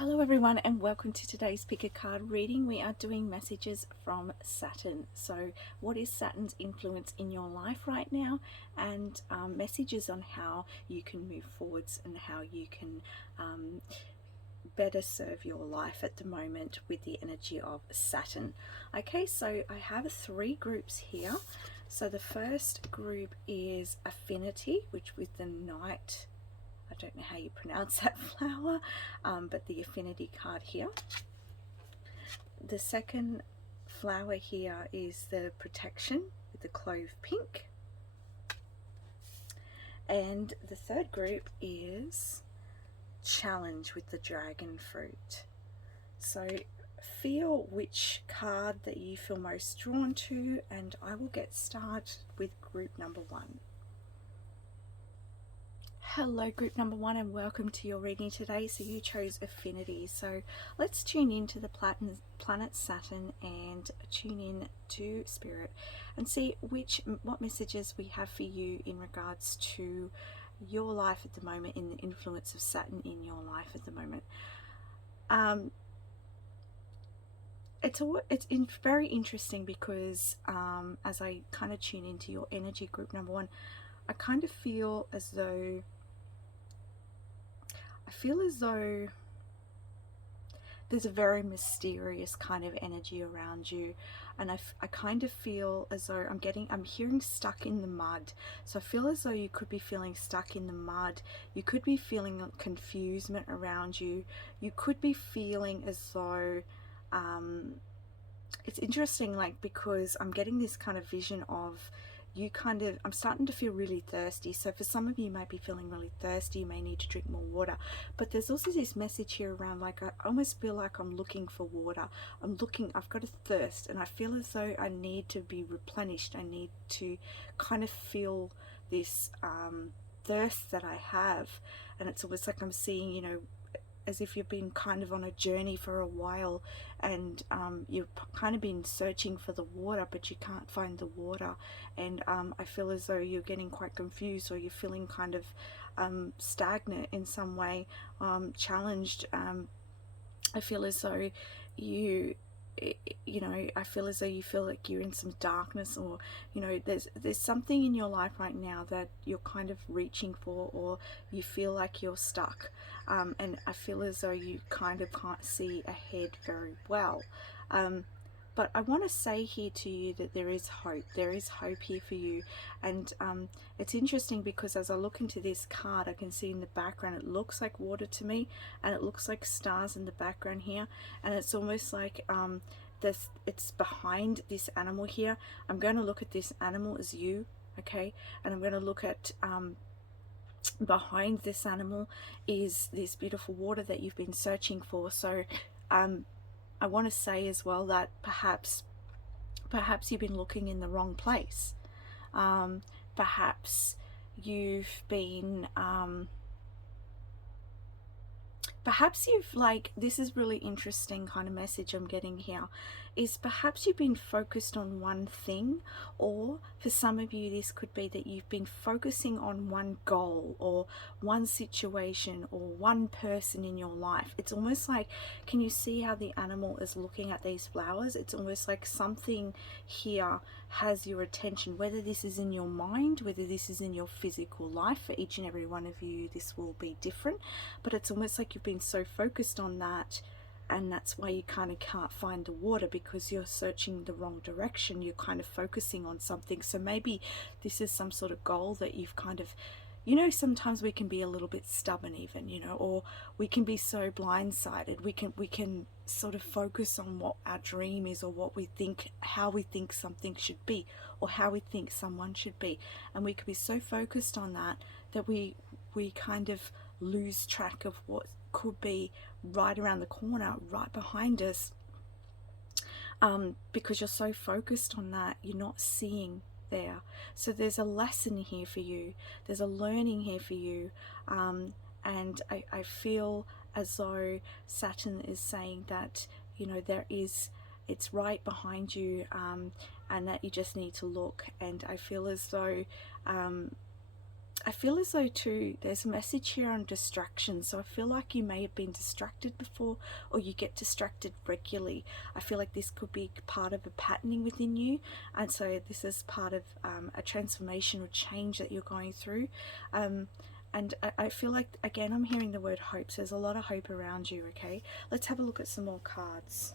Hello everyone and welcome to today's pick a card reading. We are doing messages from Saturn. So what is Saturn's influence in your life right now, and messages on how you can move forwards and how you can better serve your life at the moment with the energy of Saturn. Okay, so I have three groups here. So the first group is Affinity, which with the Knight, I don't know how you pronounce that flower, but the Affinity card here. The second flower here is the Protection with the Clove Pink. And the third group is Challenge with the Dragon Fruit. So feel which card that you feel most drawn to, and I will get started with group number one. Hello group number one and welcome to your reading today. So you chose Affinity, so let's tune into the planet Saturn and tune in to Spirit and see what messages we have for you in regards to your life at the moment, in the influence of Saturn in your life at the moment. It's very interesting because as I kind of tune into your energy, group number one, I kind of feel as though there's a very mysterious kind of energy around you, and I kind of feel as though I'm hearing stuck in the mud. So I feel as though you could be feeling stuck in the mud. You could be feeling confusion around you. You could be feeling as though it's interesting, like, because I'm getting this kind of vision of I'm starting to feel really thirsty. So for some of you, you might be feeling really thirsty, you may need to drink more water, but there's also this message here around, like, I almost feel like I'm looking for water. I've got a thirst, and I feel as though I need to be replenished. I need to kind of feel this thirst that I have, and it's almost like I'm seeing, as if you've been kind of on a journey for a while, and you've kind of been searching for the water, but you can't find the water, and I feel as though you're getting quite confused, or you're feeling kind of stagnant in some way, challenged. I feel as though I feel as though you feel like you're in some darkness, or there's something in your life right now that you're kind of reaching for, or you feel like you're stuck, and I feel as though you kind of can't see ahead very well, but I want to say here to you that there is hope here for you. And it's interesting because as I look into this card, I can see in the background it looks like water to me, and it looks like stars in the background here, and it's almost like it's behind this animal here. I'm going to look at this animal as you, okay, and I'm going to look at behind this animal is this beautiful water that you've been searching for. So I want to say as well that perhaps you've been looking in the wrong place. Perhaps you've been this is really interesting kind of message I'm getting here, is perhaps you've been focused on one thing, or for some of you this could be that you've been focusing on one goal or one situation or one person in your life. It's almost like, can you see how the animal is looking at these flowers? It's almost like something here has your attention, whether this is in your mind, whether this is in your physical life. For each and every one of you this will be different, but it's almost like you've been so focused on that, and that's why you kind of can't find the water, because you're searching the wrong direction. You're kind of focusing on something. So maybe this is some sort of goal that you've kind of, sometimes we can be a little bit stubborn even, or we can be so blindsided. We can sort of focus on what our dream is, or what we think, how we think something should be, or how we think someone should be, and we could be so focused on that we kind of lose track of what could be right around the corner, right behind us, because you're so focused on that, you're not seeing there. So there's a lesson here for you, there's a learning here for you, and I feel as though Saturn is saying that it's right behind you, and that you just need to look. And I feel as though I feel as though too there's a message here on distraction. So I feel like you may have been distracted before, or you get distracted regularly. I feel like this could be part of a patterning within you, and so this is part of a transformation or change that you're going through. And I feel like, again, I'm hearing the word hope. So there's a lot of hope around you. Okay, let's have a look at some more cards.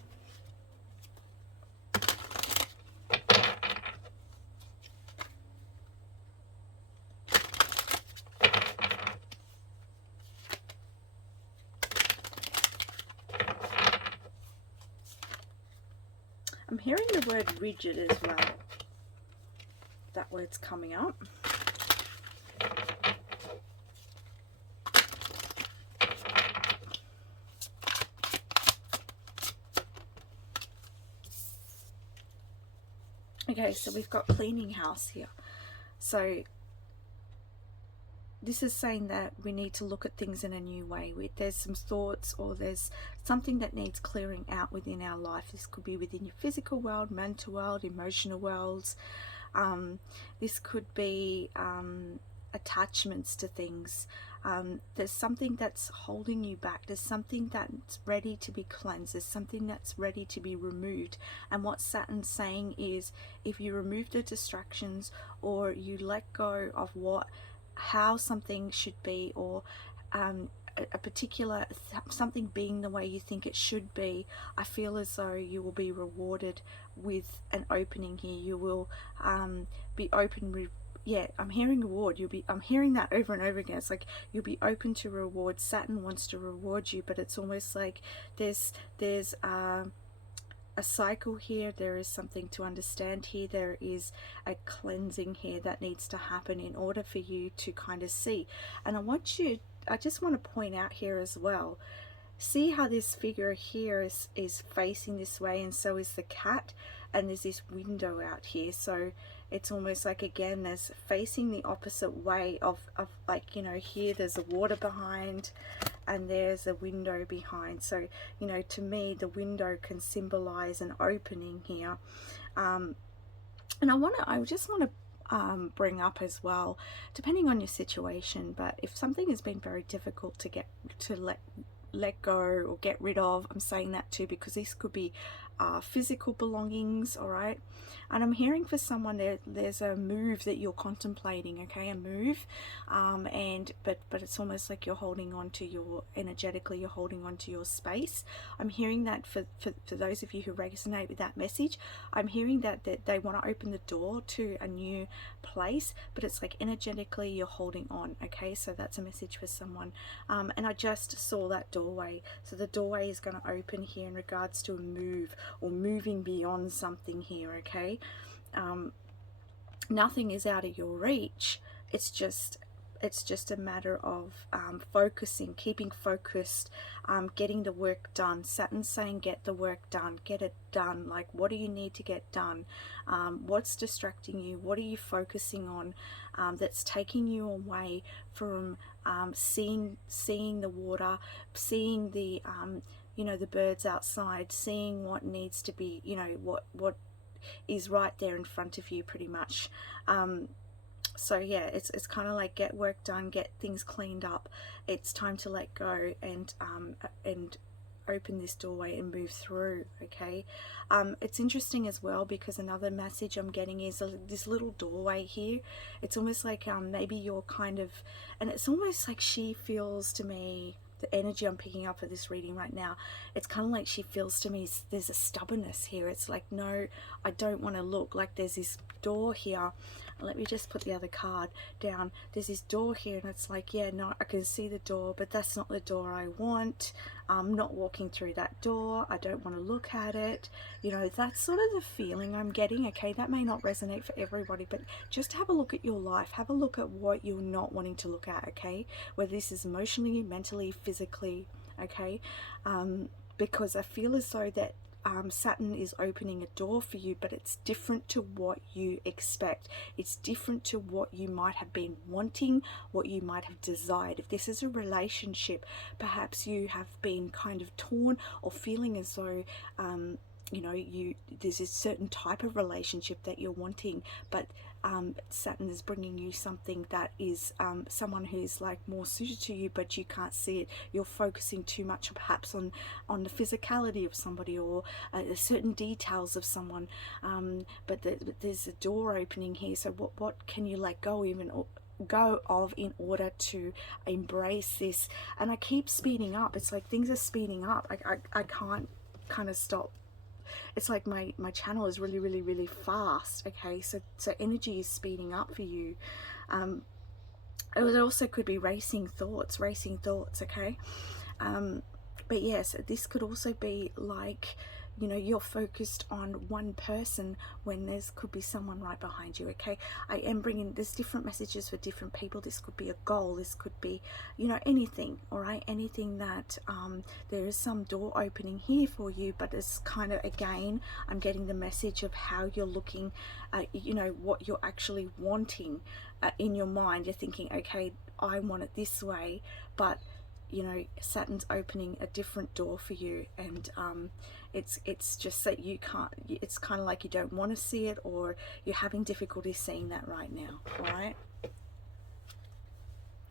I'm hearing the word rigid as well. That word's coming up. Okay, so we've got cleaning house here. So this is saying that we need to look at things in a new way. There's some thoughts, or there's something that needs clearing out within our life. This could be within your physical world, mental world, emotional worlds. This could be attachments to things. There's something that's holding you back. There's something that's ready to be cleansed. There's something that's ready to be removed. And what Saturn's saying is, if you remove the distractions, or you let go of how something should be, or a particular something being the way you think it should be, I feel as though you will be rewarded with an opening here. You will be open. Yeah, I'm hearing reward. I'm hearing that over and over again. It's like you'll be open to reward. Saturn wants to reward you, but it's almost like there's a cycle here. There is something to understand here. There is a cleansing here that needs to happen in order for you to kind of see. And I just want to point out here as well, see how this figure here is facing this way, and so is the cat, and there's this window out here. So it's almost like, again, there's facing the opposite way of like, you know, here there's a water behind and there's a window behind. So, you know, to me the window can symbolize an opening here. And I just want to bring up as well, depending on your situation, but if something has been very difficult to let go or get rid of, I'm saying that too because this could be physical belongings, all right? And I'm hearing for someone there's a move that you're contemplating, okay, a move, but it's almost like you're holding on to energetically you're holding on to your space. I'm hearing that for those of you who resonate with that message, I'm hearing that they want to open the door to a new place, but it's like energetically you're holding on, okay? So that's a message for someone. And I just saw that doorway, so the doorway is going to open here in regards to a move or moving beyond something here, okay? Nothing is out of your reach. It's just a matter of focusing, keeping focused, getting the work done. Saturn's saying get the work done, get it done. Like, what do you need to get done? What's distracting you? What are you focusing on that's taking you away from seeing the water, seeing the you know, the birds outside, seeing what needs to be, you know, what is right there in front of you, pretty much. So yeah, it's kind of like get work done, get things cleaned up. It's time to let go and open this doorway and move through, okay? It's interesting as well because another message I'm getting is this little doorway here. It's almost like maybe you're kind of, and it's almost like she feels to me, the energy I'm picking up for this reading right now, it's kind of like she feels to me there's a stubbornness here. It's like, no, I don't want to look. Like there's this door here. Let me just put the other card down. There's this door here and it's like, yeah, no, I can see the door, but that's not the door I want. I'm not walking through that door. I don't want to look at it. You know, that's sort of the feeling I'm getting, okay? That may not resonate for everybody, but just have a look at your life. Have a look at what you're not wanting to look at, okay? Whether this is emotionally, mentally, physically, okay? Because I feel as though that Saturn is opening a door for you, but it's different to what you expect. It's different to what you might have been wanting, what you might have desired. If this is a relationship, perhaps you have been kind of torn or feeling as though you know, there's a certain type of relationship that you're wanting, but Saturn is bringing you something that is someone who's like more suited to you, but you can't see it. You're focusing too much perhaps on the physicality of somebody, or certain details of someone, but there's a door opening here. So what can you let go even go of in order to embrace this? And I keep speeding up. It's like things are speeding up. I can't kind of stop. It's like my channel is really really really fast. Okay, so energy is speeding up for you. It also could be racing thoughts. Okay, but yes, this could also be like, you know, you're focused on one person when there's could be someone right behind you. Okay, I am bringing, there's different messages for different people. This could be a goal, this could be, you know, anything. All right, anything that there is some door opening here for you, but it's kind of, again, I'm getting the message of how you're looking, you know, what you're actually wanting in your mind. You're thinking, okay, I want it this way, but you know, Saturn's opening a different door for you, and it's just that you can't, it's kind of like you don't want to see it, or you're having difficulty seeing that right now. All right,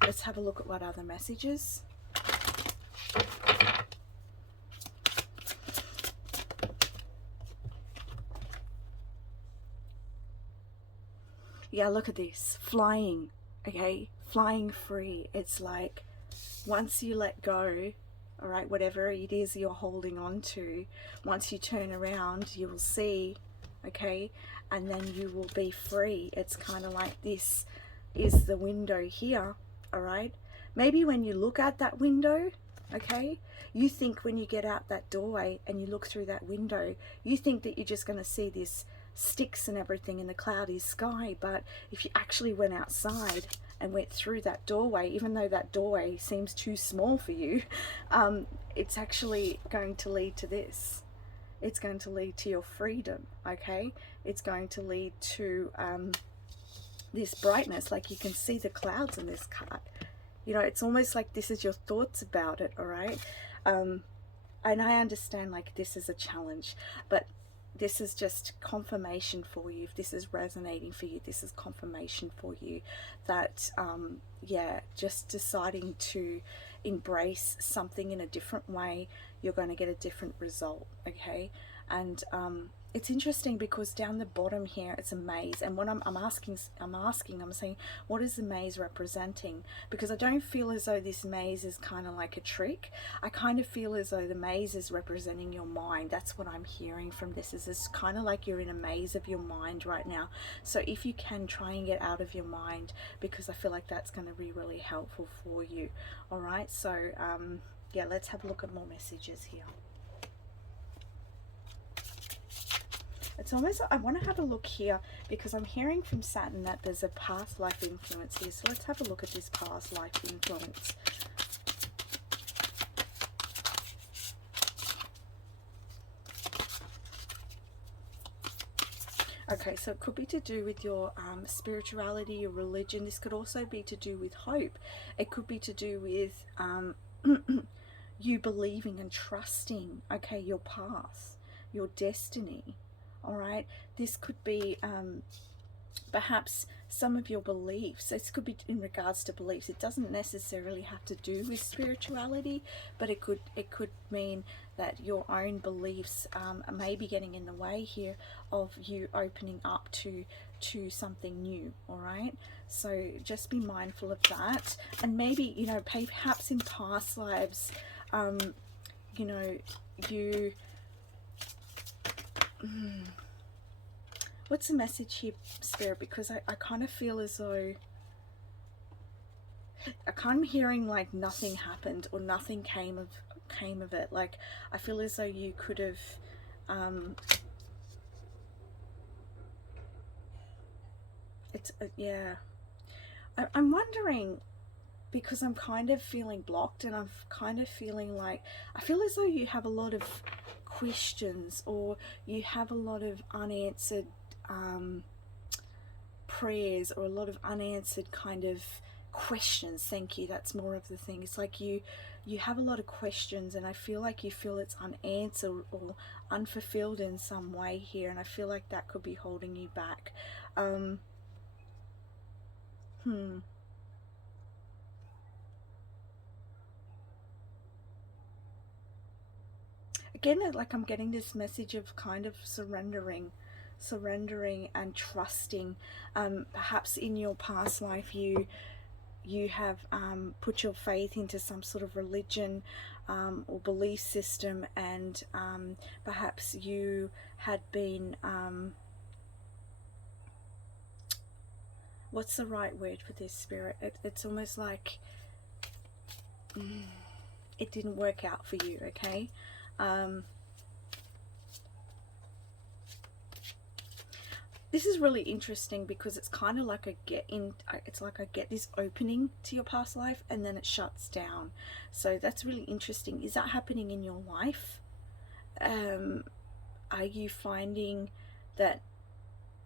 let's have a look at what other messages. Yeah, look at this, flying. Okay, flying free. It's like once you let go, all right, whatever it is you're holding on to, once you turn around, you will see, okay, and then you will be free. It's kind of like this is the window here, all right. Maybe when you look at that window, okay, you think when you get out that doorway and you look through that window, you think that you're just going to see this sticks and everything in the cloudy sky. But if you actually went outside and went through that doorway, even though that doorway seems too small for you, it's actually going to lead to this. It's going to lead to your freedom, okay? It's going to lead to this brightness. Like you can see the clouds in this card. You know, it's almost like this is your thoughts about it, all right? And I understand like this is a challenge, but this is just confirmation for you. If this is resonating for you, this is confirmation for you that yeah, just deciding to embrace something in a different way, you're going to get a different result. Okay, and it's interesting because down the bottom here it's a maze, and what I'm saying, what is the maze representing? Because I don't feel as though this maze is kind of like a trick. I kind of feel as though the maze is representing your mind. That's what I'm hearing from this. Is it's kind of like you're in a maze of your mind right now. So if you can, try and get out of your mind, because I feel like that's going to be really helpful for you. All right, so yeah, let's have a look at more messages here. It's almost, I want to have a look here because I'm hearing from Saturn that there's a past life influence here. So let's have a look at this past life influence. Okay, so it could be to do with your spirituality, your religion. This could also be to do with hope. It could be to do with you believing and trusting, okay, your path, your destiny. All right, this could be perhaps some of your beliefs. This could be in regards to beliefs. It doesn't necessarily have to do with spirituality, but it could mean that your own beliefs may be getting in the way here of you opening up to something new. All right, so just be mindful of that. And maybe, you know, perhaps in past lives, you know, you what's the message here, Spirit? Because I kind of feel as though I kind of hearing like nothing happened or nothing came of it. Like I feel as though you could have yeah, I'm wondering, because I'm kind of feeling blocked, and I'm kind of feeling like I feel as though you have a lot of questions, or you have a lot of unanswered prayers, or a lot of unanswered kind of questions. Thank you, that's more of the thing. It's like you you have a lot of questions, and I feel like you feel it's unanswered or unfulfilled in some way here, and I feel like that could be holding you back. um hmm Again, like I'm getting this message of kind of surrendering and trusting. Perhaps in your past life you have put your faith into some sort of religion or belief system, and perhaps you had been what's the right word for this, Spirit? It's almost like it didn't work out for you. Okay. um, this is really interesting because it's kind of like it's like I get this opening to your past life and then it shuts down. So that's really interesting. Is that happening in your life? Are you finding that,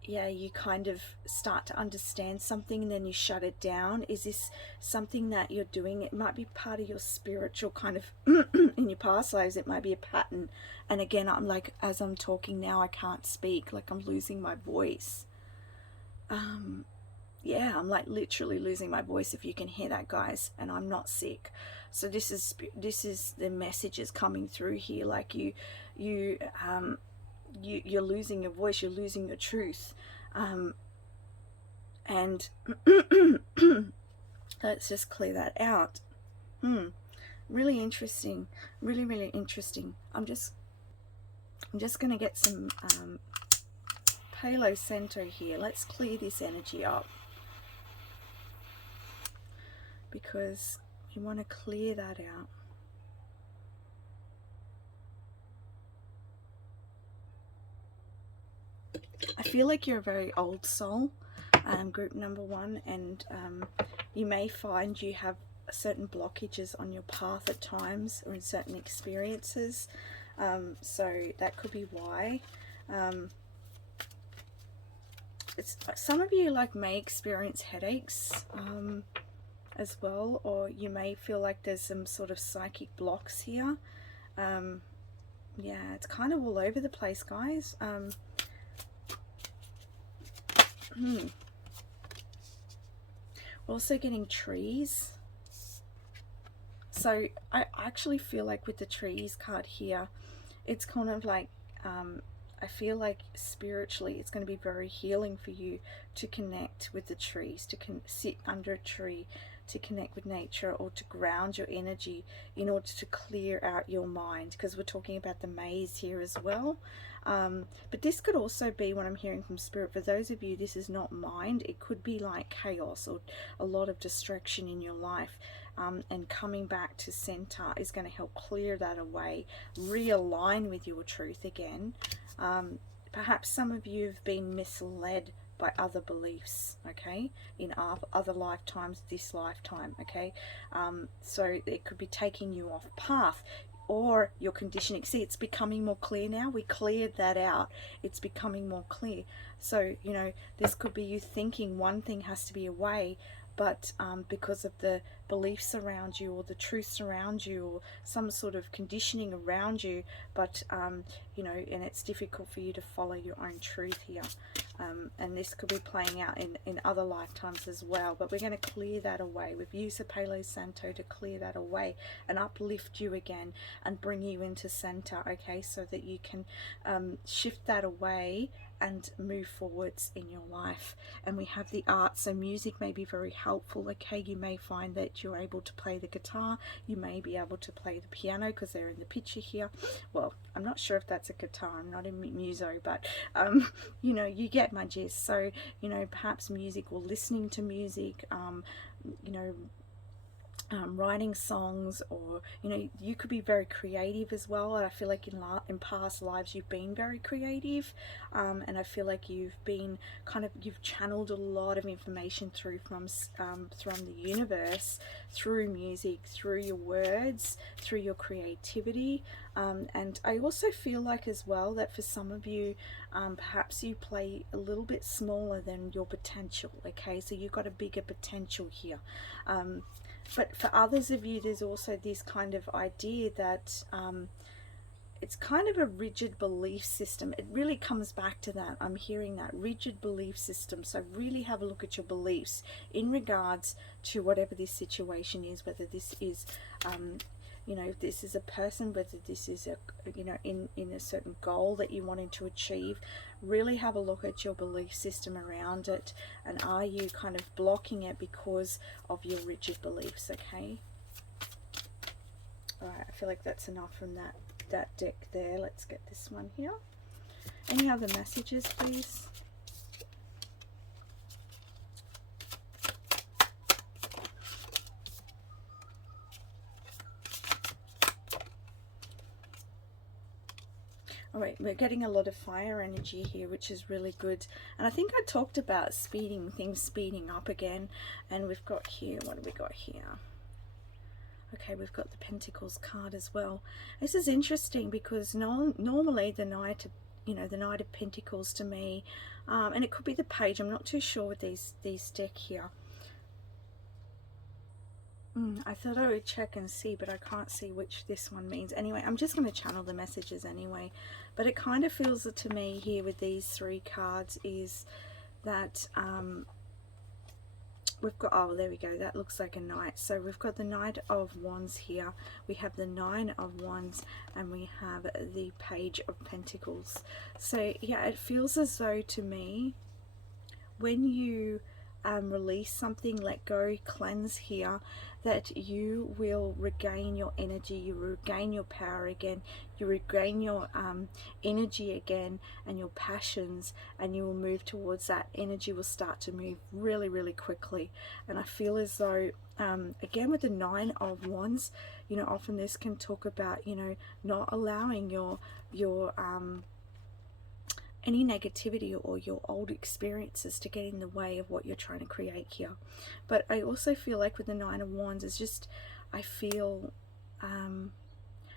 yeah, you kind of start to understand something and then you shut it down? Is this something that you're doing? It might be part of your spiritual kind of in your past lives. It might be a pattern. And again, I'm like, as I'm talking now, I can't speak, like I'm losing my voice. Yeah, I'm like literally losing my voice, if you can hear that, guys, and I'm not sick. So this is the messages coming through here, like you you're losing your voice, you're losing your truth. And let's just clear that out. Really interesting, really interesting. I'm just gonna get some Palo Santo here. Let's clear this energy up, because you want to clear that out. I feel like you're a very old soul, group number 1, and you may find you have certain blockages on your path at times or in certain experiences. So that could be why. It's some of you like may experience headaches as well, or you may feel like there's some sort of psychic blocks here. Yeah, it's kind of all over the place, guys. We're also getting trees. So I actually feel like with the trees card here, it's kind of like I feel like spiritually it's going to be very healing for you to connect with the trees, to sit under a tree, to connect with nature, or to ground your energy in order to clear out your mind, because we're talking about the maze here as well. But this could also be, what I'm hearing from Spirit, for those of you, this is not mind, it could be like chaos or a lot of distraction in your life. And coming back to center is going to help clear that away, realign with your truth again. Perhaps some of you have been misled by other beliefs, okay, in other lifetimes, this lifetime, okay. So it could be taking you off path, or your conditioning. See, it's becoming more clear now. We cleared that out. It's becoming more clear. So, you know, this could be you thinking one thing has to be a way, but because of the beliefs around you or the truths around you or some sort of conditioning around you, but you know, and it's difficult for you to follow your own truth here. And this could be playing out in other lifetimes as well, but we're going to clear that away. We've used the Palo Santo to clear that away and uplift you again and bring you into center, okay, so that you can shift that away and move forwards in your life. And we have the arts, so music may be very helpful, okay. You may find that you're able to play the guitar, you may be able to play the piano, because they're in the picture here. Well, I'm not sure if that's a guitar, I'm not a muso, but you know, you get my gist. So, you know, perhaps music or listening to music, you know, writing songs, or you know, you could be very creative as well. I feel like in past lives you've been very creative, and I feel like you've been you've channeled a lot of information through from the universe, through music, through your words, through your creativity. And I also feel like as well that for some of you, perhaps you play a little bit smaller than your potential, okay, so you've got a bigger potential here. But for others of you, there's also this kind of idea that it's kind of a rigid belief system. It really comes back to that. I'm hearing that rigid belief system. So really have a look at your beliefs in regards to whatever this situation is, whether this is you know, if this is a person, whether this is a, you know, in a certain goal that you wanted to achieve. Really have a look at your belief system around it, and are you kind of blocking it because of your rigid beliefs? Okay, all right, I feel like that's enough from that deck there. Let's get this one here. Any other messages, please? All right, we're getting a lot of fire energy here, which is really good. And I think I talked about things speeding up again. And we've got here, what do we got here? Okay, we've got the Pentacles card as well. This is interesting because normally the Knight of, you know, the Knight of Pentacles to me, and it could be the Page, I'm not too sure with these deck here. I thought I would check and see, but I can't see which this one means. Anyway, I'm just going to channel the messages anyway. But it kind of feels to me here with these three cards is that we've got, oh, there we go, that looks like a knight. So we've got the Knight of Wands here, we have the Nine of Wands, and we have the Page of Pentacles. So yeah, it feels as though to me, when you release something, let go, cleanse here, that you will regain your energy, you regain your power again, you regain your energy again, and your passions, and you will move towards that. Energy will start to move really, really quickly. And I feel as though again with the Nine of Wands, you know, often this can talk about, you know, not allowing your any negativity or your old experiences to get in the way of what you're trying to create here. But I also feel like with the Nine of Wands, it's just, I feel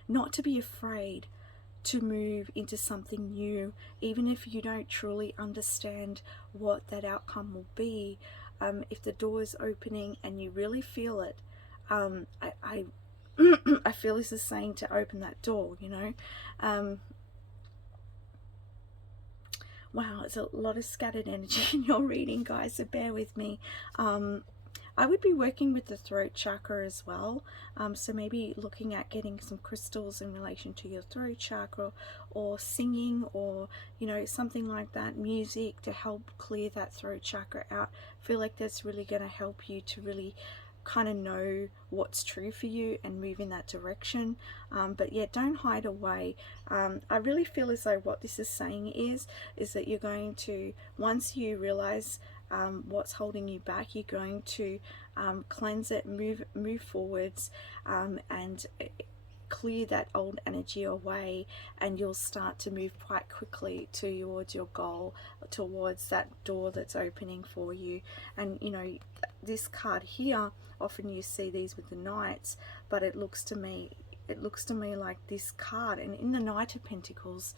not to be afraid to move into something new, even if you don't truly understand what that outcome will be. If the door is opening and you really feel it, I feel this is saying to open that door, you know. Wow, it's a lot of scattered energy in your reading, guys, so bear with me. I would be working with the throat chakra as well, so maybe looking at getting some crystals in relation to your throat chakra, or singing, or, you know, something like that, music to help clear that throat chakra out. I feel like that's really going to help you to really kind of know what's true for you and move in that direction. But yeah, don't hide away. I really feel as though what this is saying is that you're going to, once you realize what's holding you back, you're going to cleanse it, move forwards, and clear that old energy away, and you'll start to move quite quickly towards your goal, towards that door that's opening for you. And you know, this card here, often you see these with the knights, but it looks to me like this card, and in the Knight of Pentacles,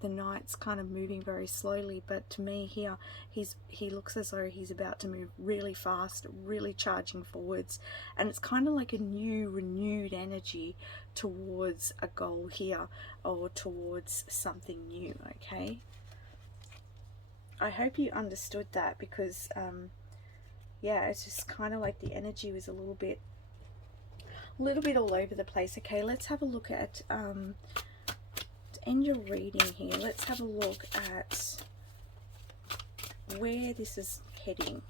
the knight's kind of moving very slowly, but to me here, he looks as though he's about to move really fast, really charging forwards, and it's kind of like a new, renewed energy towards a goal here, or towards something new. Okay, I hope you understood that, because yeah, it's just kind of like the energy was a little bit all over the place. Okay, let's have a look at to end your reading here, let's have a look at where this is heading.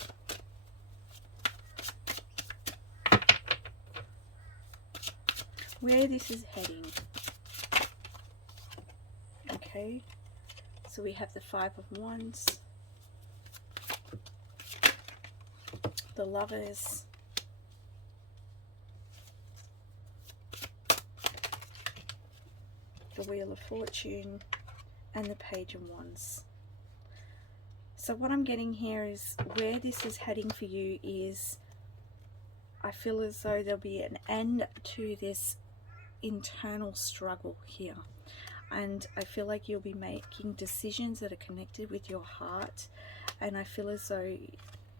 Where this is heading. Okay, so we have the Five of Wands, the Lovers, the Wheel of Fortune, and the Page of Wands. So what I'm getting here is where this is heading for you is, I feel as though there'll be an end to this internal struggle here, and I feel like you'll be making decisions that are connected with your heart, and I feel as though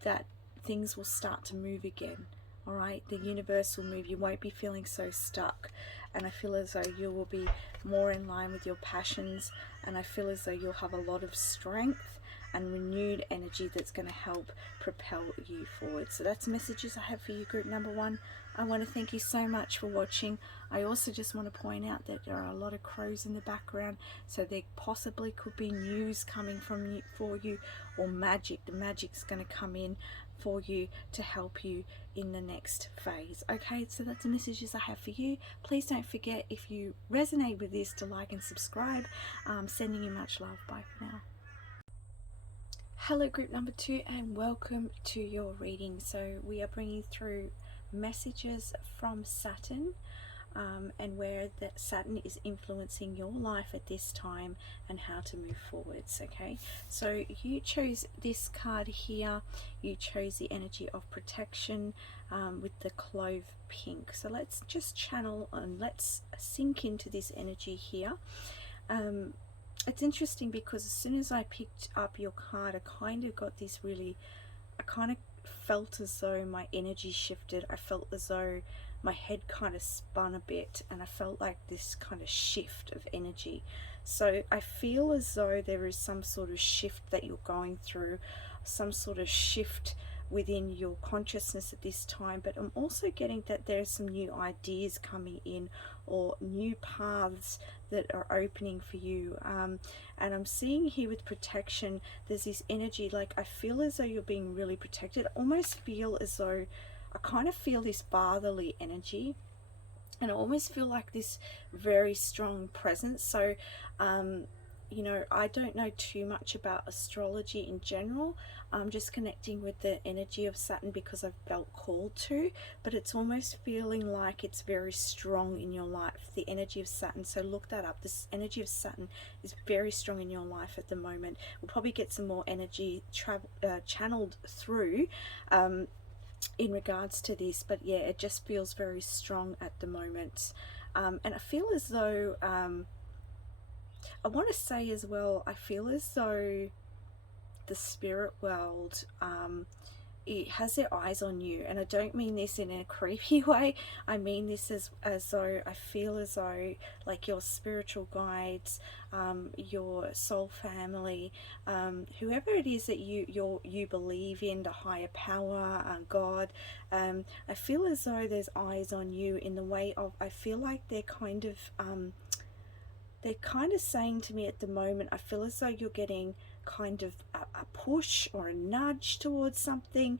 that things will start to move again. All right, the universe will move. You won't be feeling so stuck, and I feel as though you will be more in line with your passions, and I feel as though you'll have a lot of strength and renewed energy that's going to help propel you forward. So that's messages I have for you, group number one. I want to thank you so much for watching. I also just want to point out that there are a lot of crows in the background, so there possibly could be news coming from you, for you, or magic. The magic's going to come in for you to help you in the next phase. Okay, so that's the messages I have for you. Please don't forget, if you resonate with this, to like and subscribe. Sending you much love. Bye for now. Hello, group number two, and welcome to your reading. So we are bringing through messages from Saturn, and where that Saturn is influencing your life at this time and how to move forwards. Okay, so you chose this card here. You chose the energy of protection, with the clove pink. So let's just channel and let's sink into this energy here. It's interesting because as soon as I picked up your card, I kind of got this really, I kind of felt as though my energy shifted. I felt as though my head kind of spun a bit, and I felt like this kind of shift of energy. So I feel as though there is some sort of shift that you're going through, some sort of shift within your consciousness at this time. But I'm also getting that there's some new ideas coming in, or new paths that are opening for you. And I'm seeing here with protection, there's this energy, like I feel as though you're being really protected. I almost feel as though, I kind of feel this fatherly energy, and I almost feel like this very strong presence. So you know, I don't know too much about astrology in general. I'm just connecting with the energy of Saturn because I've felt called to, but it's almost feeling like it's very strong in your life, the energy of Saturn. So look that up. This energy of Saturn is very strong in your life at the moment. We'll probably get some more energy channeled through in regards to this, but yeah, it just feels very strong at the moment. And I feel as though I want to say as well, I feel as though the spirit world, it has their eyes on you, and I don't mean this in a creepy way. I mean this as though I feel as though, like, your spiritual guides, your soul family, whoever it is that you believe in, the higher power, God, I feel as though there's eyes on you in the way of, I feel like they're kind of saying to me at the moment, I feel as though you're getting kind of a push or a nudge towards something.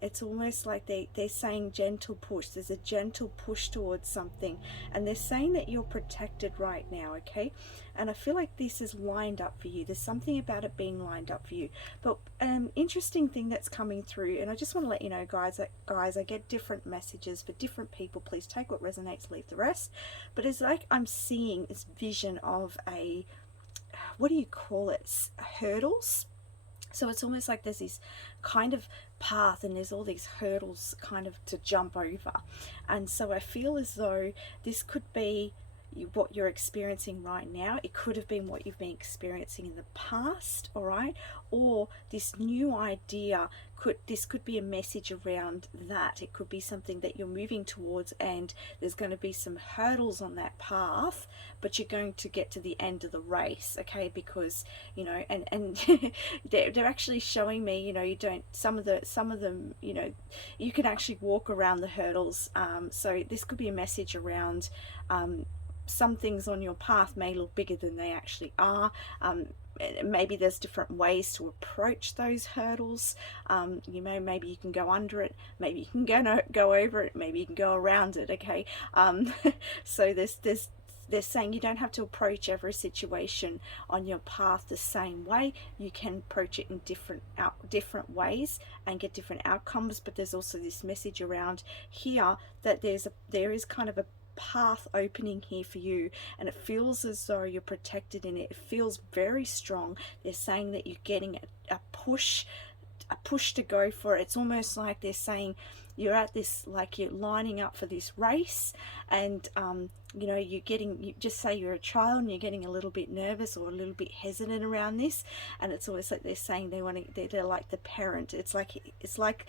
It's almost like they're saying gentle push. There's a gentle push towards something, and they're saying that you're protected right now, okay? And I feel like this is lined up for you. There's something about it being lined up for you. But interesting thing that's coming through, and I just want to let you know, guys, I get different messages for different people. Please take what resonates, leave the rest. But it's like I'm seeing this vision of a, what do you call it, hurdles. So it's almost like there's this kind of path, and there's all these hurdles kind of to jump over. And so I feel as though this could be what you're experiencing right now. It could have been what you've been experiencing in the past, all right? Or this new idea, this could be a message around that. It could be something that you're moving towards, and there's going to be some hurdles on that path, but you're going to get to the end of the race, okay? Because, you know, and they're actually showing me, you know, you don't, some of them, you know, you can actually walk around the hurdles. So this could be a message around some things on your path may look bigger than they actually are. Maybe there's different ways to approach those hurdles. Maybe you can go under it, maybe you can go over it, maybe you can go around it, okay? So they're saying you don't have to approach every situation on your path the same way. You can approach it in different ways and get different outcomes. But there's also this message around here that there is kind of a path opening here for you, and it feels as though you're protected in it. It feels very strong. They're saying that you're getting a push to go for it. It's almost like they're saying you're at this, like you're lining up for this race, and you know, you just say you're a child and you're getting a little bit nervous or a little bit hesitant around this, and it's always like they're saying they're like the parent. It's like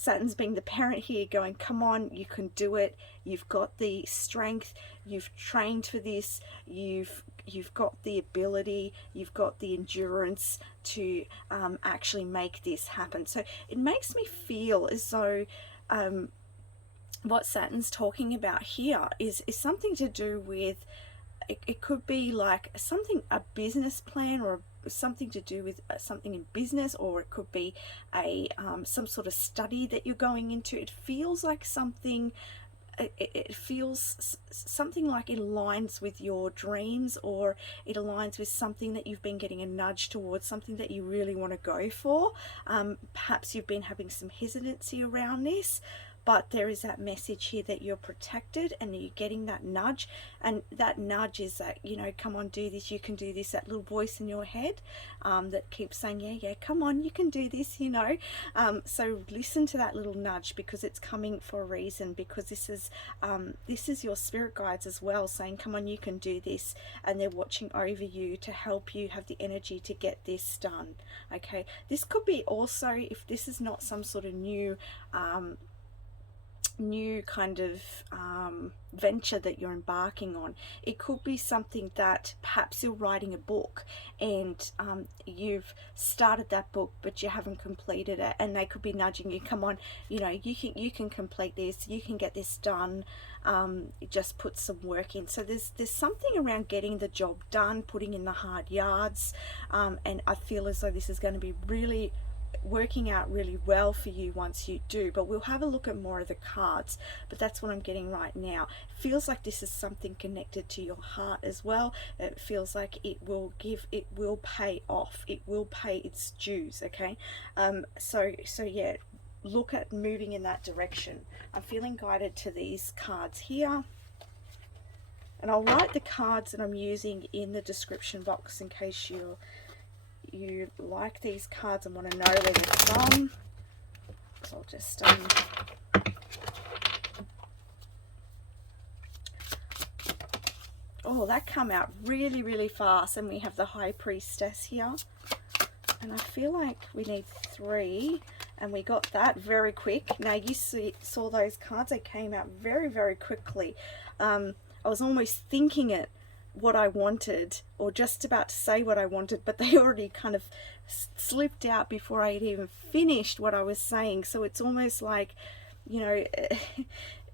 Saturn's being the parent here, going, come on, you can do it. You've got the strength. You've trained for this. You've got the ability. You've got the endurance to actually make this happen. So it makes me feel as though what Saturn's talking about here is something to do with, it could be like something, a business plan, or something to do with something in business, or it could be a some sort of study that you're going into. It feels like something, it feels something like it aligns with your dreams, or it aligns with something that you've been getting a nudge towards, something that you really want to go for. Perhaps you've been having some hesitancy around this, but there is that message here that you're protected and you're getting that nudge. And that nudge is that, you know, come on, do this, you can do this. That little voice in your head that keeps saying, yeah, come on, you can do this, you know. So listen to that little nudge, because it's coming for a reason, because this is your spirit guides as well, saying, come on, you can do this. And they're watching over you to help you have the energy to get this done. Okay, this could be also, if this is not some sort of new kind of venture that you're embarking on, it could be something that perhaps you're writing a book, and you've started that book but you haven't completed it, and they could be nudging you, come on, you know, you can complete this, you can get this done, just put some work in. So there's something around getting the job done, putting in the hard yards, and I feel as though this is going to be really working out really well for you once you do. But we'll have a look at more of the cards, but that's what I'm getting right now. It feels like this is something connected to your heart as well. It feels like it will pay off, it will pay its dues. Okay, so yeah, look at moving in that direction. I'm feeling guided to these cards here, and I'll write the cards that I'm using in the description box in case you like these cards and want to know where they're from. So I'll just oh, that come out really fast, and we have the High Priestess here, and I feel like we need 3, and we got that very quick. Now you saw those cards, they came out very quickly. I was almost thinking what I wanted, or just about to say what I wanted, but they already kind of slipped out before I had even finished what I was saying. So it's almost like, you know,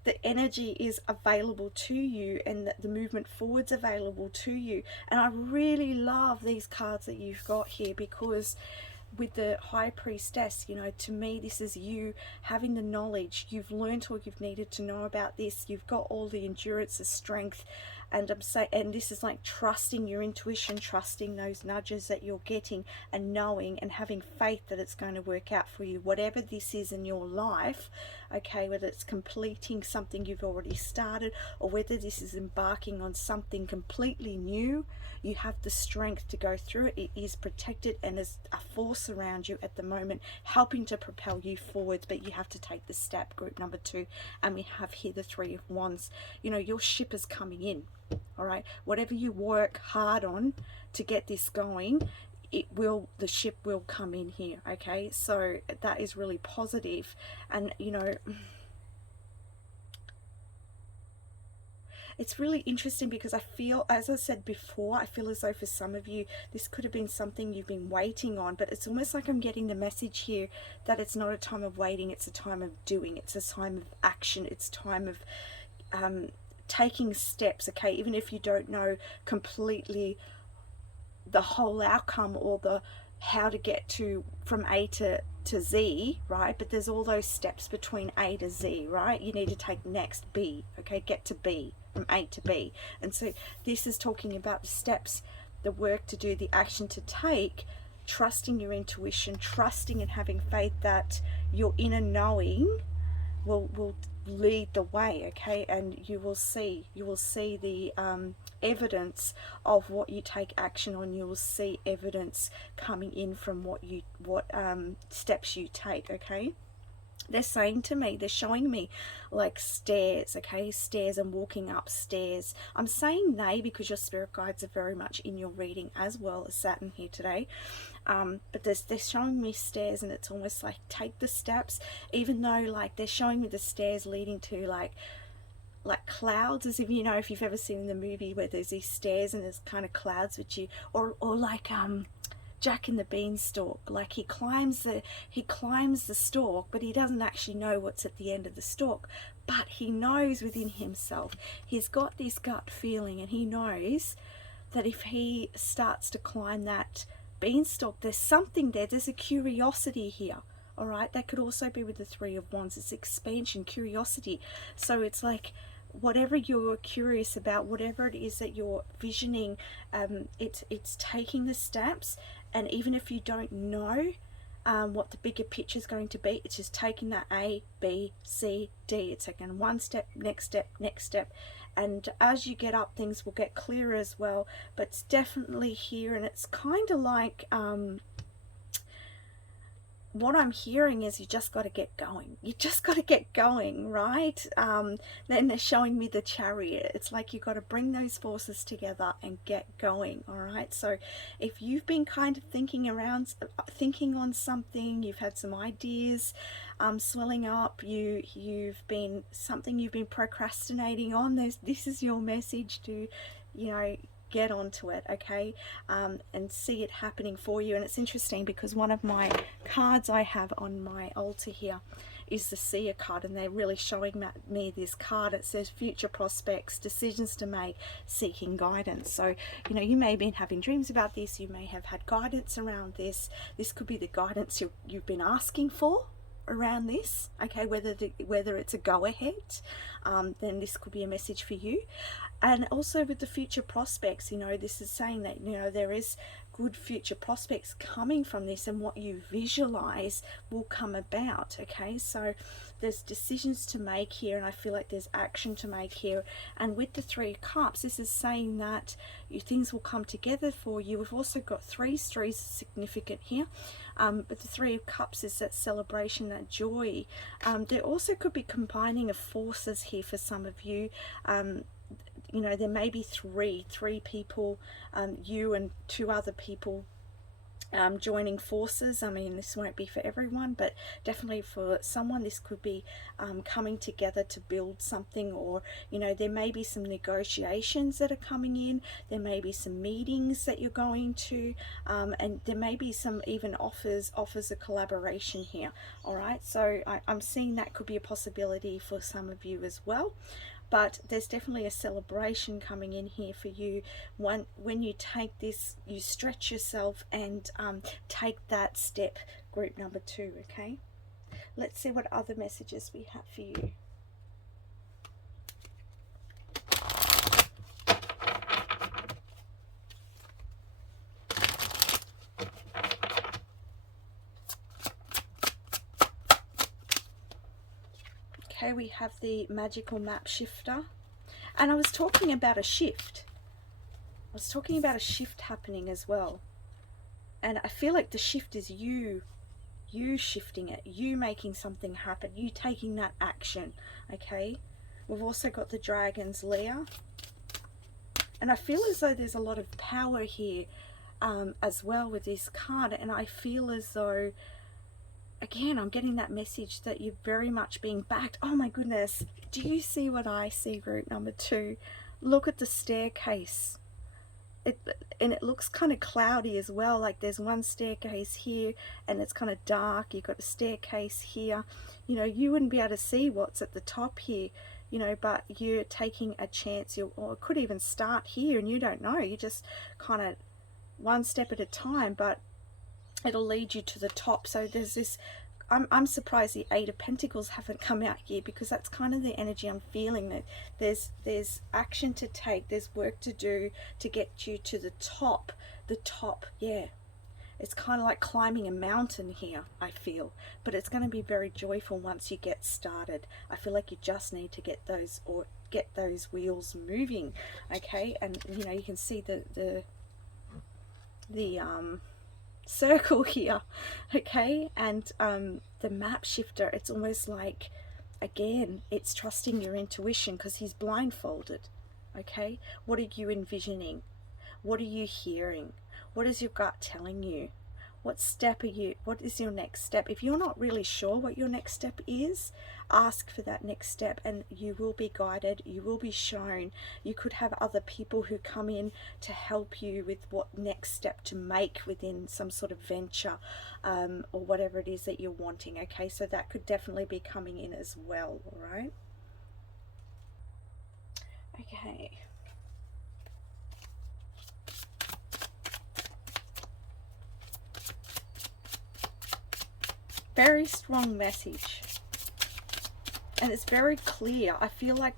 the energy is available to you, and the movement forward's available to you. And I really love these cards that you've got here, because with the High Priestess, you know, to me this is you having the knowledge. You've learned all you've needed to know about this. You've got all the endurance, the strength, and this is like trusting your intuition, trusting those nudges that you're getting, and knowing and having faith that it's going to work out for you, whatever this is in your life. Okay, whether it's completing something you've already started, or whether this is embarking on something completely new, you have the strength to go through it. It is protected, and there's a force around you at the moment helping to propel you forwards, but you have to take the step. Group number 2, and we have here the 3 of Wands. You know, your ship is coming in. All right, whatever you work hard on to get this going, the ship will come in here. Okay, so that is really positive. And you know, it's really interesting, because I feel, as I said before, I feel as though for some of you this could have been something you've been waiting on, but it's almost like I'm getting the message here that it's not a time of waiting, it's a time of doing. It's a time of action. It's time of taking steps. Okay, even if you don't know completely the whole outcome, or the how to get from A to Z, right? But there's all those steps between A to Z, right? You need to take next B. Okay, get to B, from A to B. And so this is talking about the steps, the work to do, the action to take, trusting your intuition, trusting and having faith that your inner knowing will lead the way. Okay, and you will see the evidence of what you take action on. You will see evidence coming in from what steps you take. Okay, they're saying to me, they're showing me like stairs, okay, stairs, and walking up stairs. I'm saying they because your spirit guides are very much in your reading as well as Saturn here today. But they're showing me stairs, and it's almost like take the steps, even though like they're showing me the stairs leading to like clouds, as if, you know, if you've ever seen the movie where there's these stairs and there's kind of clouds which you, or like Jack in the Beanstalk, like he climbs the stalk, but he doesn't actually know what's at the end of the stalk, but he knows within himself, he's got this gut feeling, and he knows that if he starts to climb that beanstalk, there's something there, there's a curiosity here. All right, that could also be with the Three of Wands. It's expansion, curiosity. So it's like whatever you're curious about, whatever it is that you're visioning, it's taking the steps. And even if you don't know what the bigger picture is going to be, it's just taking that A, B, C, D. It's taking one step, next step, next step. And as you get up, things will get clearer as well. But it's definitely here, and it's kind of like what I'm hearing is you just got to get going. You just got to get going, right? Then they're showing me the Chariot. It's like you got to bring those forces together and get going, all right? So if you've been kind of thinking on something, you've had some ideas swelling up, you've been procrastinating on, this is your message to, you know, get onto it, okay, and see it happening for you. And it's interesting because one of my cards I have on my altar here is the Seer card, and they're really showing me this card. It says future prospects, decisions to make, seeking guidance. So, you know, you may have been having dreams about this, you may have had guidance around this. This could be the guidance you've been asking for around this, okay, whether it's a go-ahead, then this could be a message for you. And also with the future prospects, you know, this is saying that, you know, there is good future prospects coming from this, and what you visualize will come about, okay? So there's decisions to make here, and I feel like there's action to make here. And with the Three of Cups, this is saying that things will come together for you. We've also got threes are significant here, but the Three of Cups is that celebration, that joy. There also could be combining of forces here for some of you. You know, there may be three people, you and two other people joining forces. I mean, this won't be for everyone, but definitely for someone this could be coming together to build something. Or, you know, there may be some negotiations that are coming in, there may be some meetings that you're going to, and there may be some even offers of collaboration here. All right, so I'm seeing that could be a possibility for some of you as well. But there's definitely a celebration coming in here for you. When you take this, you stretch yourself and take that step, group number 2, okay? Let's see what other messages we have for you. Okay, we have the magical map shifter. And I was talking about a shift. I was talking about a shift happening as well. And I feel like the shift is you shifting it, you making something happen, you taking that action, okay? We've also got the Dragon's Lair. And I feel as though there's a lot of power here as well with this card. And I feel as though, again, I'm getting that message that you're very much being backed. Oh my goodness, do you see what I see, group number 2? Look at the staircase. And it looks kind of cloudy as well, like there's one staircase here and it's kind of dark. You've got a staircase here. You know, you wouldn't be able to see what's at the top here, you know, but you're taking a chance. Or it could even start here and you don't know. You just kind of one step at a time, but it'll lead you to the top. So there's this, I'm surprised the Eight of Pentacles haven't come out here, because that's kind of the energy I'm feeling, that there's action to take, there's work to do to get you to the top. Yeah, it's kind of like climbing a mountain here, I feel, but it's going to be very joyful once you get started. I feel like you just need to get those wheels moving, okay? And you know, you can see the circle here, okay? And the map shifter, it's almost like, again, it's trusting your intuition because he's blindfolded, okay? What are you envisioning? What are you hearing? What is your gut telling you? What is your next step? If you're not really sure what your next step is, ask for that next step and you will be guided, you will be shown. You could have other people who come in to help you with what next step to make within some sort of venture, or whatever it is that you're wanting, okay? So that could definitely be coming in as well, all right? Okay. Very strong message. And it's very clear. I feel like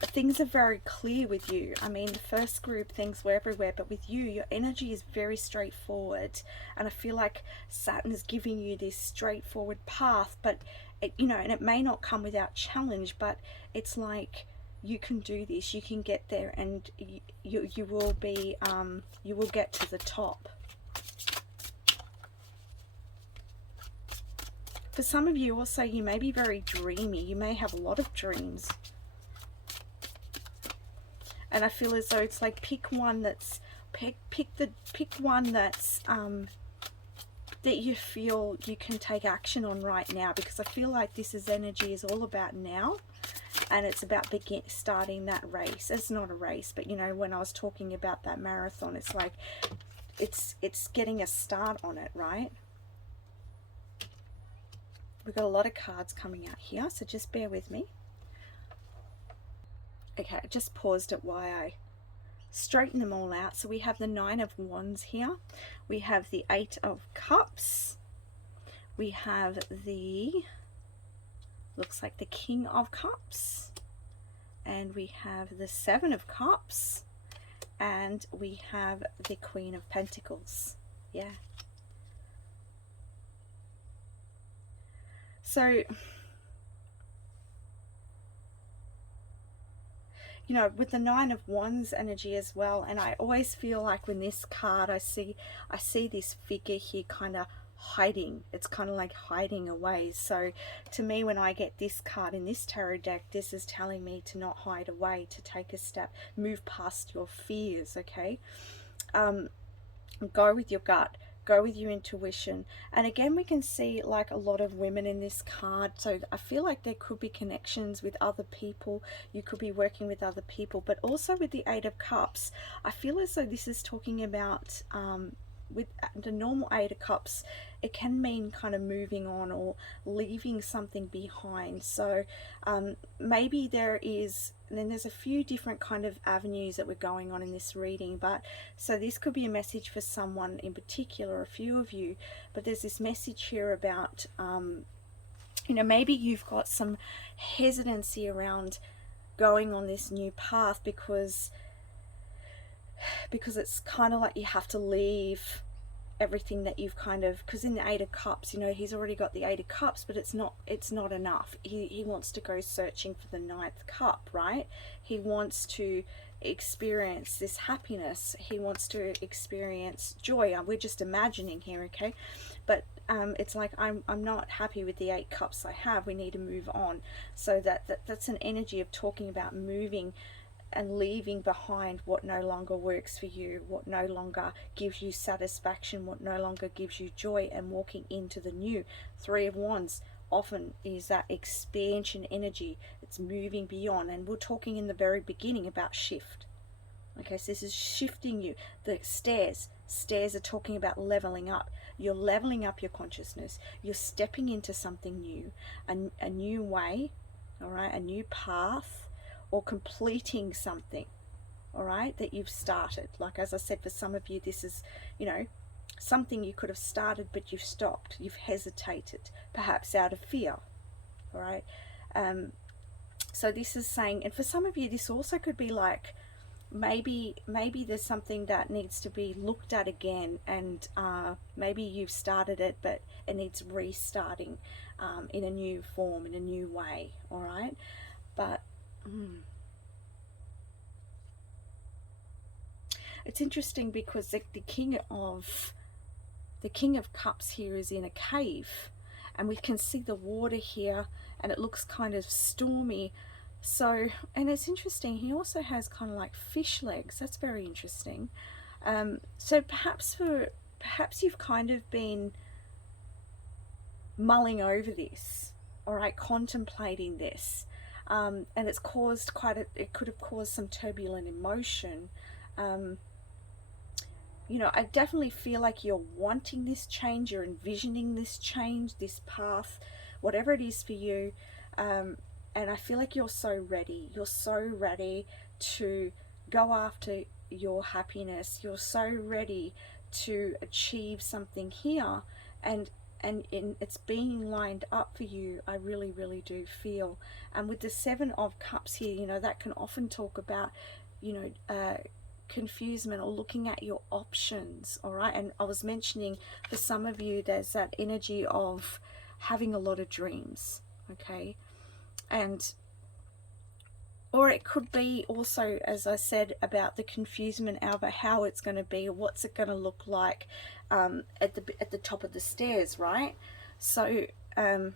things are very clear with you. I mean, the first group, things were everywhere, but with you, your energy is very straightforward. And I feel like Saturn is giving you this straightforward path, but it, you know, and it may not come without challenge, but it's like you can do this, you can get there, and you will be, you will get to the top. For some of you also, you may be very dreamy. You may have a lot of dreams. And I feel as though it's like pick one that's pick one that's that you feel you can take action on right now, because I feel like this is energy is all about now, and it's about starting that race. It's not a race, but you know, when I was talking about that marathon, it's like it's getting a start on it, right? We've got a lot of cards coming out here, so just bear with me. Okay, I just paused it while I straighten them all out. So we have the Nine of Wands here. We have the Eight of Cups. We have the, looks like the King of Cups. And we have the Seven of Cups. And we have the Queen of Pentacles. Yeah. So, you know, with the Nine of Wands energy as well, and I always feel like when this card, I see this figure here kind of hiding. It's kind of like hiding away. So to me, when I get this card in this tarot deck, this is telling me to not hide away, to take a step, move past your fears, okay? Go with your gut, go with your intuition. And again, we can see like a lot of women in this card, so I feel like there could be connections with other people. You could be working with other people, but also with the Eight of Cups, I feel as though this is talking about with the normal Eight of Cups, it can mean kind of moving on or leaving something behind. So maybe there is, and then there's a few different kind of avenues that were going on in this reading, but so this could be a message for someone in particular, a few of you, but there's this message here about you know, maybe you've got some hesitancy around going on this new path because it's kind of like you have to leave everything that you've kind of, because in the Eight of Cups, you know, he's already got the Eight of Cups, but it's not enough. He wants to go searching for the Ninth Cup, right? He wants to experience this happiness. He wants to experience joy. We're just imagining here, okay? But it's like I'm not happy with the 8 cups I have. We need to move on. So that's an energy of talking about moving and leaving behind what no longer works for you, what no longer gives you satisfaction, what no longer gives you joy, and walking into the new. Three of Wands often is that expansion energy. It's moving beyond, and we're talking in the very beginning about shift. Okay, so this is shifting you. The stairs are talking about leveling up. You're leveling up your consciousness. You're stepping into something new, a new way, all right, a new path, or completing something, all right, that you've started. Like, as I said, for some of you, this is, you know, something you could have started, but you've stopped, you've hesitated, perhaps out of fear, all right? So this is saying, and for some of you, this also could be like, maybe there's something that needs to be looked at again, and maybe you've started it, but it needs restarting in a new form, in a new way, all right? But it's interesting because the King of the King of Cups here is in a cave, and we can see the water here, and it looks kind of stormy. So, and it's interesting, he also has kind of like fish legs. That's very interesting. So perhaps you've kind of been mulling over this, all right, contemplating this, and it's caused it could have caused some turbulent emotion. You know, I definitely feel like you're wanting this change, you're envisioning this change, this path, whatever it is for you. And I feel like you're so ready. You're so ready to go after your happiness. You're so ready to achieve something here. And it's being lined up for you. I really, really do feel. And with the Seven of Cups here, you know, that can often talk about, you know, confusement or looking at your options. All right. And I was mentioning, for some of you, there's that energy of having a lot of dreams. Okay. And or it could be also, as I said, about the confusement over how it's going to be, what's it going to look like at the top of the stairs, right? So I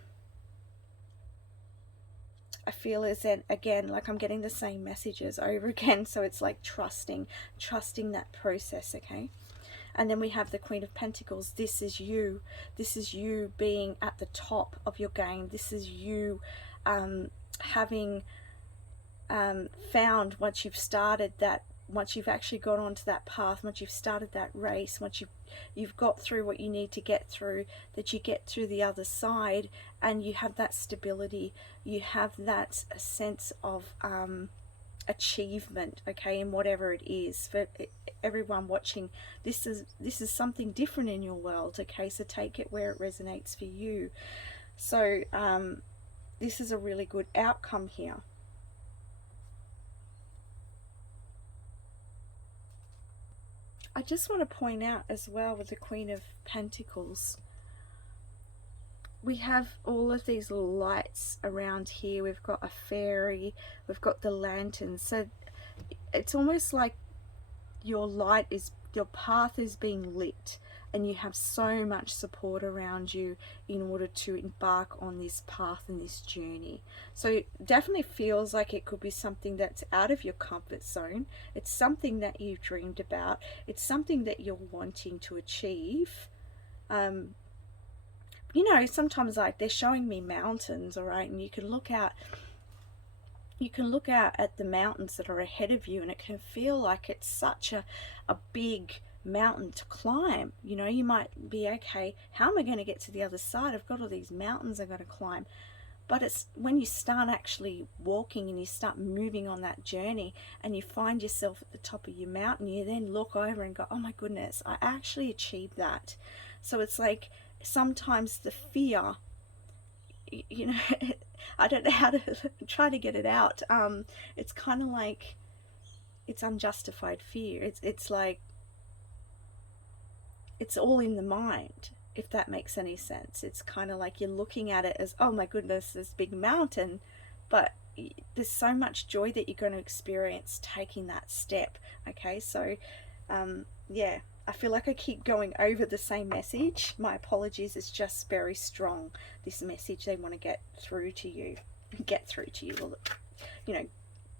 feel as then again, like I'm getting the same messages over again. So it's like trusting that process. Okay. And then we have the Queen of Pentacles. This is you being at the top of your game. This is you having found, once you've started that, once you've actually got onto that path, once you've started that race, once you've got through what you need to get through, that you get through the other side and you have that stability, you have that sense of achievement, okay, in whatever it is. For everyone watching, this is something different in your world, okay, so take it where it resonates for you. So this is a really good outcome here. I just want to point out as well, with the Queen of Pentacles, we have all of these little lights around here. We've got a fairy, we've got the lanterns. So it's almost like your path is being lit, and you have so much support around you in order to embark on this path and this journey. So it definitely feels like it could be something that's out of your comfort zone. It's something that you've dreamed about. It's something that you're wanting to achieve. You know, sometimes like they're showing me mountains, all right, and you can look out at the mountains that are ahead of you, and it can feel like it's such a big mountain to climb. You know, you might be, okay, how am I going to get to the other side? I've got all these mountains I've got to climb. But it's when you start actually walking and you start moving on that journey and you find yourself at the top of your mountain, you then look over and go, oh my goodness, I actually achieved that. So it's like sometimes the fear, you know, I don't know how to try to get it out. It's kind of like, it's unjustified fear. It's like, it's all in the mind, if that makes any sense. It's kind of like you're looking at it as, oh my goodness, this big mountain, but there's so much joy that you're going to experience taking that step. Okay, so yeah, I feel like I keep going over the same message. My apologies, it's just very strong, this message they want to get through to you, or, you know,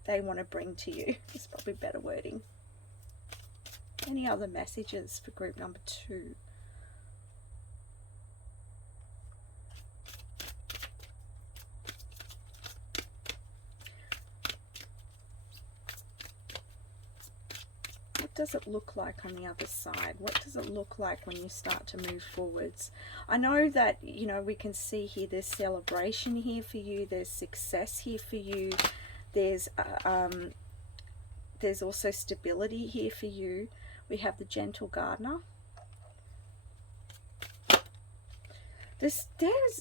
they want to bring to you. It's probably better wording. Any other messages for group number 2? What does it look like on the other side? What does it look like when you start to move forwards? I know that, you know, we can see here there's celebration here for you, there's success here for you, there's also stability here for you. We have the Gentle Gardener. There's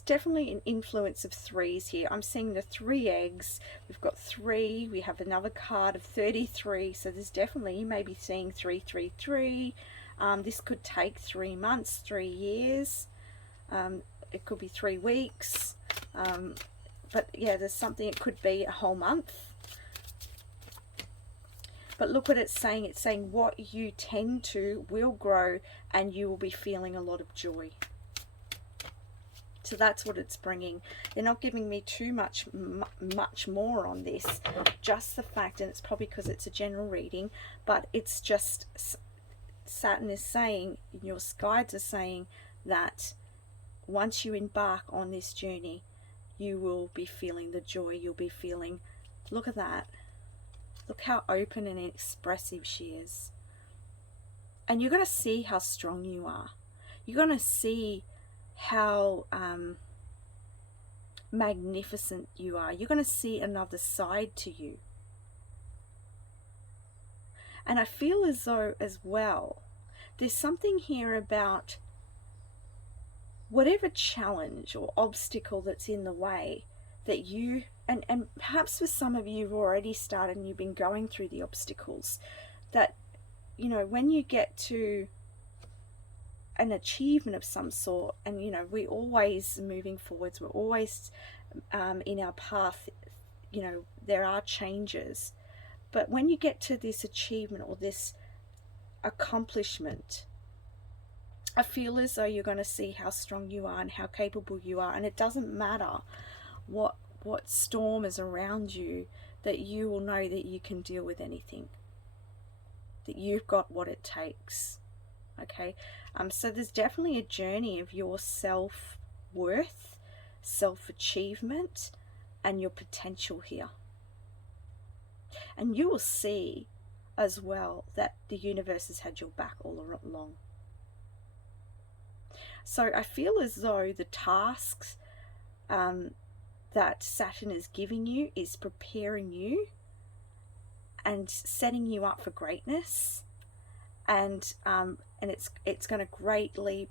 definitely an influence of 3s here. I'm seeing the 3 eggs. We've got 3. We have another card of 33. So there's definitely, you may be seeing 333. This could take 3 months, 3 years. It could be 3 weeks. But yeah, there's something, it could be a whole month. But look what it's saying. It's saying what you tend to will grow, and you will be feeling a lot of joy. So that's what it's bringing. They're not giving me too much more on this. Just the fact, and it's probably because it's a general reading, but it's just Saturn is saying, your guides are saying that once you embark on this journey, you will be feeling the joy. You'll be feeling, look at that. Look how open and expressive she is. And you're going to see how strong you are. You're going to see how magnificent you are. You're going to see another side to you. And I feel as though as well, there's something here about whatever challenge or obstacle that's in the way that you, and perhaps for some of you who've already started and you've been going through the obstacles, that, you know, when you get to an achievement of some sort, and you know, we're always moving forwards, we're always in our path, you know, there are changes, but when you get to this achievement or this accomplishment, I feel as though you're going to see how strong you are and how capable you are, and it doesn't matter what storm is around you, that you will know that you can deal with anything, that you've got what it takes. Okay, so there's definitely a journey of your self-worth, self-achievement, and your potential here. And you will see as well that the universe has had your back all along. So I feel as though the tasks that Saturn is giving you is preparing you and setting you up for greatness. And it's going to greatly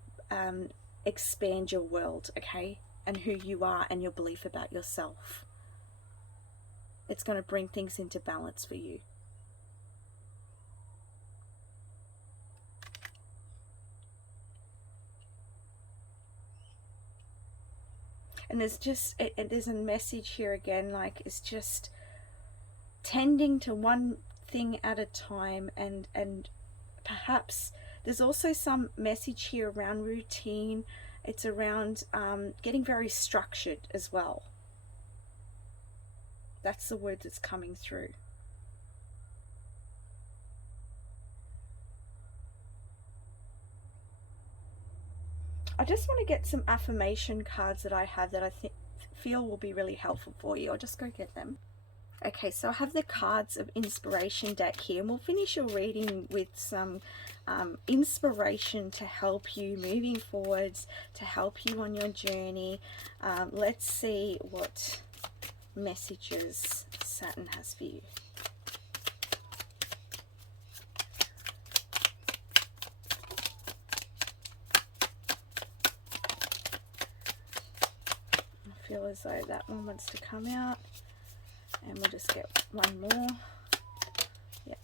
expand your world, okay, and who you are and your belief about yourself. It's going to bring things into balance for you. And there's a message here again, like it's just tending to one thing at a time, and perhaps there's also some message here around routine. It's around getting very structured as well. That's the word that's coming through. I just want to get some affirmation cards that I have that I feel will be really helpful for you. I'll just go get them. Okay, so I have the cards of inspiration deck here, and we'll finish your reading with some inspiration to help you moving forwards, to help you on your journey. Let's see what messages Saturn has for you. I feel as though that one wants to come out, and we'll just get one more. Yep.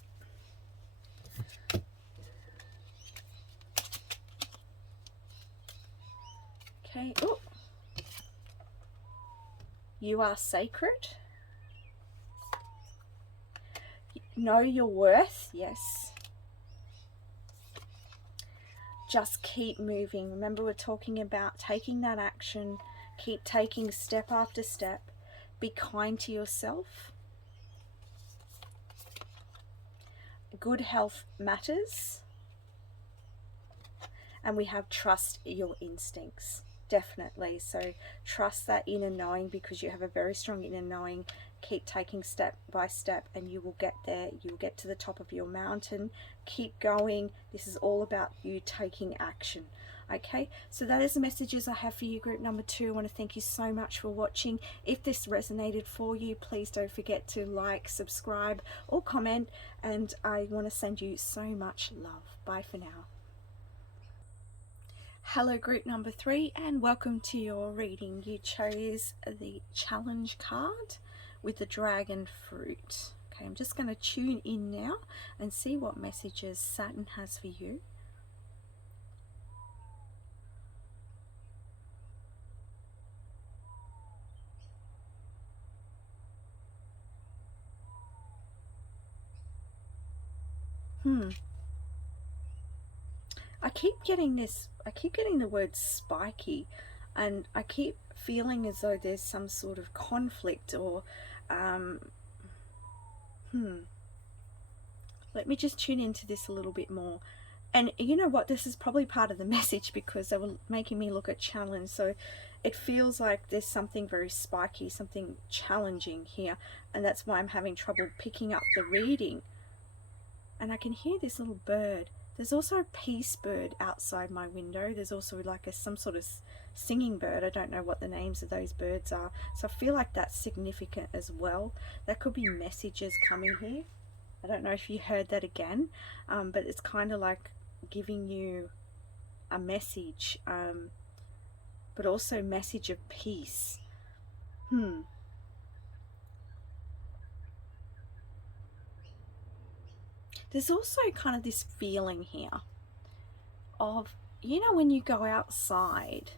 Okay. Oh, you are sacred. Know your worth. Yes. Just keep moving. Remember, we're talking about taking that action. Keep taking step after step. Be kind to yourself. Good health matters. And we have trust your instincts. Definitely. So trust that inner knowing, because you have a very strong inner knowing. Keep taking step by step, and you will get there. You will get to the top of your mountain. Keep going. This is all about you taking action. Okay, so that is the messages I have for you, group number 2. I want to thank you so much for watching. If this resonated for you, please don't forget to like, subscribe, or comment. And I want to send you so much love. Bye for now. Hello, group number 3, and welcome to your reading. You chose the challenge card with the dragon fruit. Okay, I'm just going to tune in now and see what messages Saturn has for you. I keep getting the word spiky, and I keep feeling as though there's some sort of conflict or um, let me just tune into this a little bit more. And you know what, this is probably part of the message because they were making me look at challenge, so it feels like there's something very spiky, something challenging here, and that's why I'm having trouble picking up the reading. And I can hear this little bird. There's also a peace bird outside my window. There's also like some sort of singing bird. I don't know what the names of those birds are, so I feel like that's significant as well. That could be messages coming here. I don't know if you heard that again, but it's kind of like giving you a message, but also message of peace. There's also kind of this feeling here of, you know, when you go outside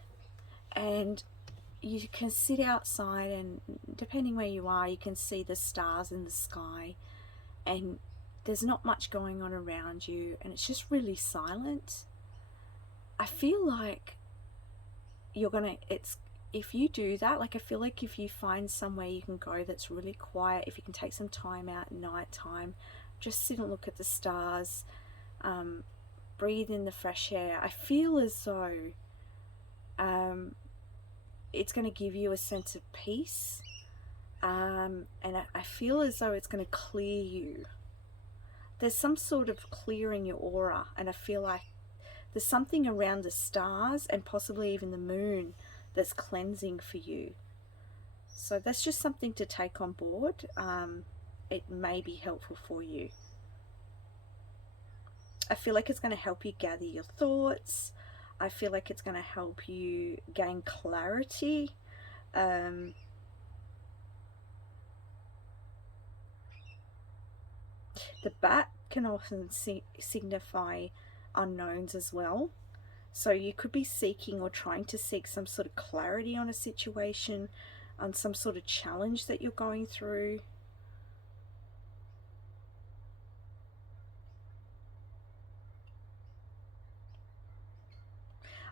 and you can sit outside, and depending where you are, you can see the stars in the sky, and there's not much going on around you, and it's just really silent. I feel like if you do that, like I feel like if you find somewhere you can go that's really quiet, if you can take some time out at night time, just sit and look at the stars, breathe in the fresh air, I feel as though it's going to give you a sense of peace, and I feel as though it's going to clear you. There's some sort of clearing your aura, and I feel like there's something around the stars and possibly even the moon that's cleansing for you. So that's just something to take on board. It may be helpful for you. I feel like it's going to help you gather your thoughts. I feel like it's going to help you gain clarity. The bat can often signify unknowns as well. So you could be seeking or trying to seek some sort of clarity on a situation, on some sort of challenge that you're going through.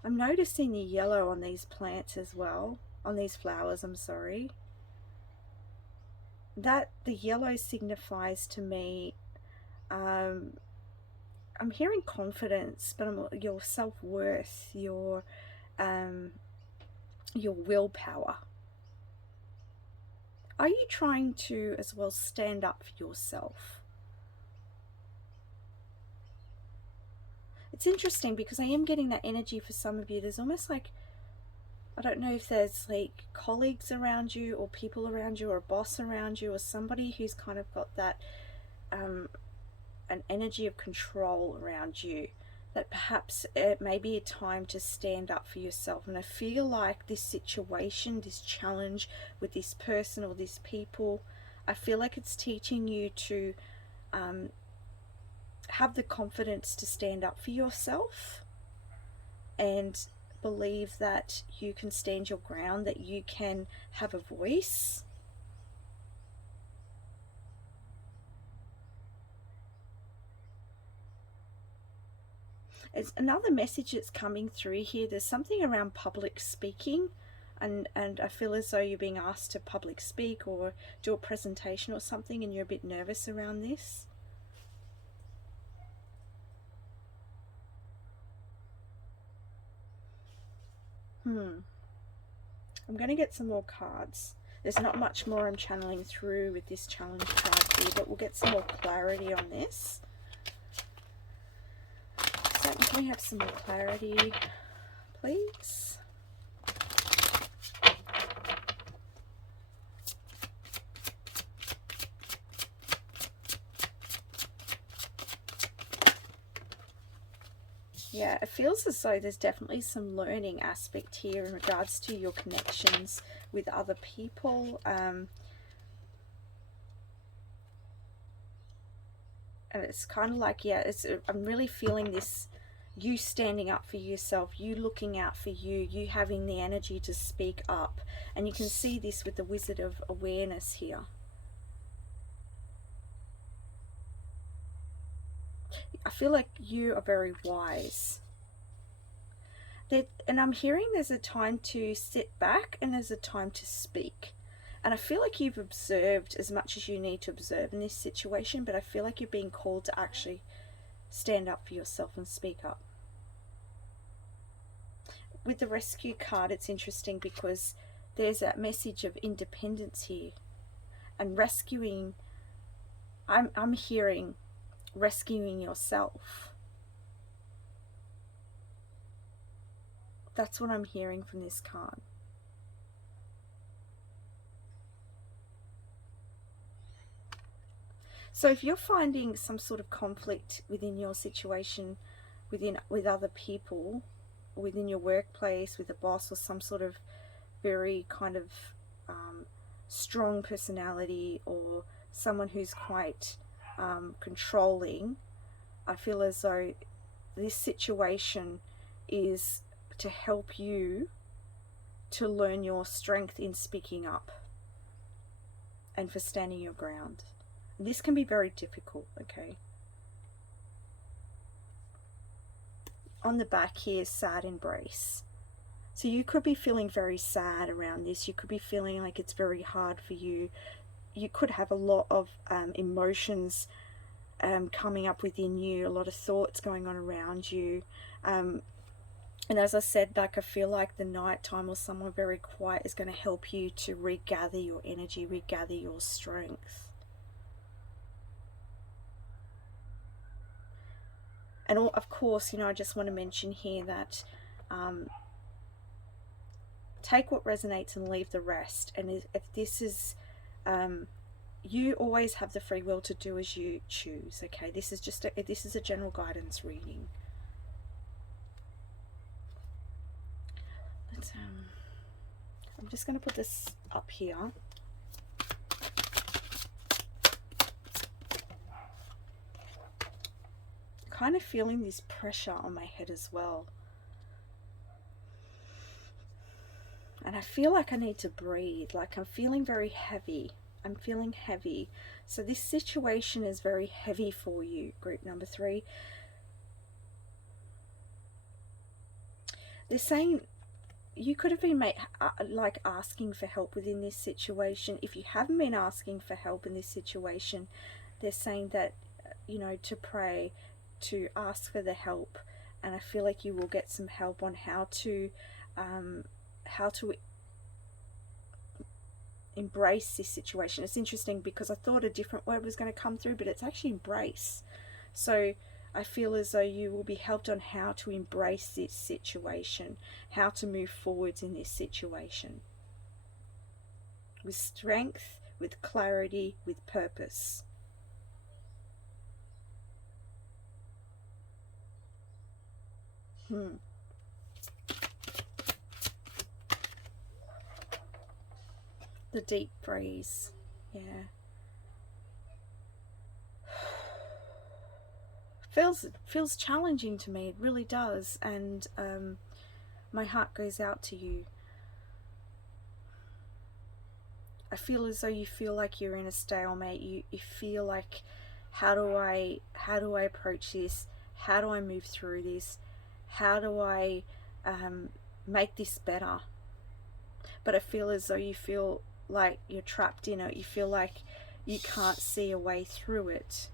I'm noticing the yellow on these plants as well, on these flowers, I'm sorry. That the yellow signifies to me, I'm hearing confidence, but your self-worth, your willpower. Are you trying to as well stand up for yourself? It's interesting because I am getting that energy for some of you. There's almost like, I don't know if there's like colleagues around you or people around you or a boss around you or somebody who's kind of got that an energy of control around you, that perhaps it may be a time to stand up for yourself. And I feel like this situation, this challenge with this person or these people, I feel like it's teaching you to have the confidence to stand up for yourself and believe that you can stand your ground, that you can have a voice. It's another message that's coming through here. There's something around public speaking, and I feel as though you're being asked to public speak or do a presentation or something, and you're a bit nervous around this. I'm going to get some more cards. There's not much more I'm channeling through with this challenge card here, but we'll get some more clarity on this. So can we have some more clarity, please? Yeah, it feels as though there's definitely some learning aspect here in regards to your connections with other people. And it's kind of like, yeah, I'm really feeling this, you standing up for yourself, you looking out for you having the energy to speak up. And you can see this with the Wizard of Awareness here. I feel like you are very wise. And I'm hearing there's a time to sit back and there's a time to speak. And I feel like you've observed as much as you need to observe in this situation, but I feel like you're being called to actually stand up for yourself and speak up. With the rescue card, it's interesting because there's that message of independence here and rescuing. I'm hearing rescuing yourself. That's what I'm hearing from this card. So if you're finding some sort of conflict within your situation, with other people, within your workplace, with a boss, or some sort of very kind of strong personality, or someone who's quite controlling, I feel as though this situation is to help you to learn your strength in speaking up and for standing your ground. This can be very difficult, okay? On the back here, sad embrace. So you could be feeling very sad around this. You could be feeling like it's very hard for you. You could have a lot of emotions coming up within you, a lot of thoughts going on around you. And as I said, like, I feel like the night time or somewhere very quiet is going to help you to regather your energy, regather your strength. And of course, you know, I just want to mention here that take what resonates and leave the rest. And if this is, you always have the free will to do as you choose. Okay, this is just this is a general guidance reading. I'm just going to put this up here. Kind of feeling this pressure on my head as well. And I feel like I need to breathe, like I'm feeling very heavy. I'm feeling heavy. So this situation is very heavy for you, group number 3. They're saying you could have been like asking for help within this situation. If you haven't been asking for help in this situation, they're saying that, you know, to pray, to ask for the help. And I feel like you will get some help on how to embrace this situation. It's interesting because I thought a different word was going to come through, but it's actually embrace. So I feel as though you will be helped on how to embrace this situation, how to move forwards in this situation. With strength, with clarity, with purpose. The deep breeze. Yeah. Feels challenging to me. It really does. And my heart goes out to you. I feel as though you feel like you're in a stalemate. You feel like, how do I approach this? How do I move through this? How do I make this better? But I feel as though you feel like you're trapped in it. You feel like you can't see a way through it.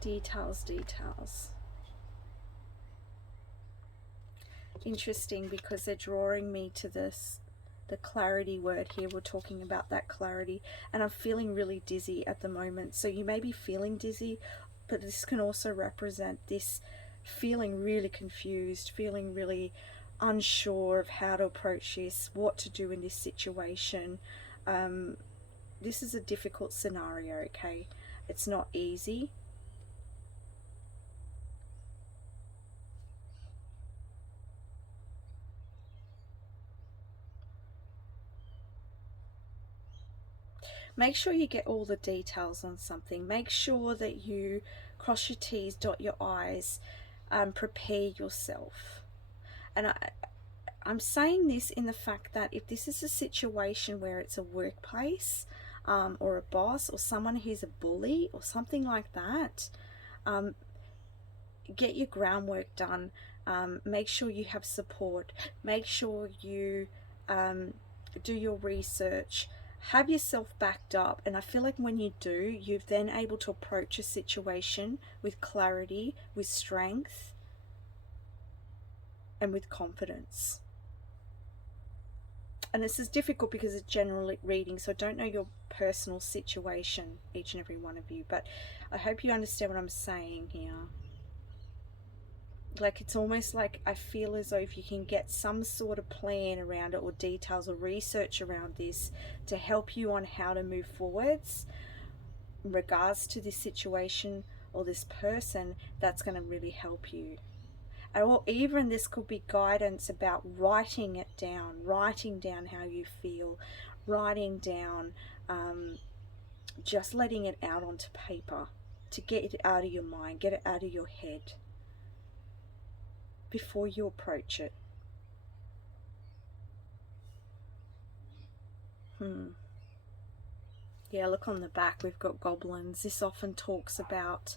Details. Interesting, because they're drawing me to this, the clarity word here. We're talking about that clarity, and I'm feeling really dizzy at the moment. So you may be feeling dizzy, but this can also represent this feeling really confused, feeling really unsure of how to approach this, what to do in this situation. This is a difficult scenario, okay? It's not easy. Make sure you get all the details on something. Make sure that you cross your T's, dot your I's, prepare yourself. And I'm saying this in the fact that if this is a situation where it's a workplace, or a boss or someone who's a bully or something like that, get your groundwork done. Make sure you have support. Make sure you do your research. Have yourself backed up. And I feel like when you do, you're then able to approach a situation with clarity, with strength, and with confidence. And this is difficult because it's general reading, so I don't know your personal situation, each and every one of you, but I hope you understand what I'm saying here. Like, it's almost like I feel as though if you can get some sort of plan around it, or details or research around this to help you on how to move forwards in regards to this situation or this person, that's going to really help you. Or even this could be guidance about writing it down, writing down how you feel, writing down, just letting it out onto paper, to get it out of your mind, get it out of your head before you approach it. Yeah, look on the back, we've got goblins. This often talks about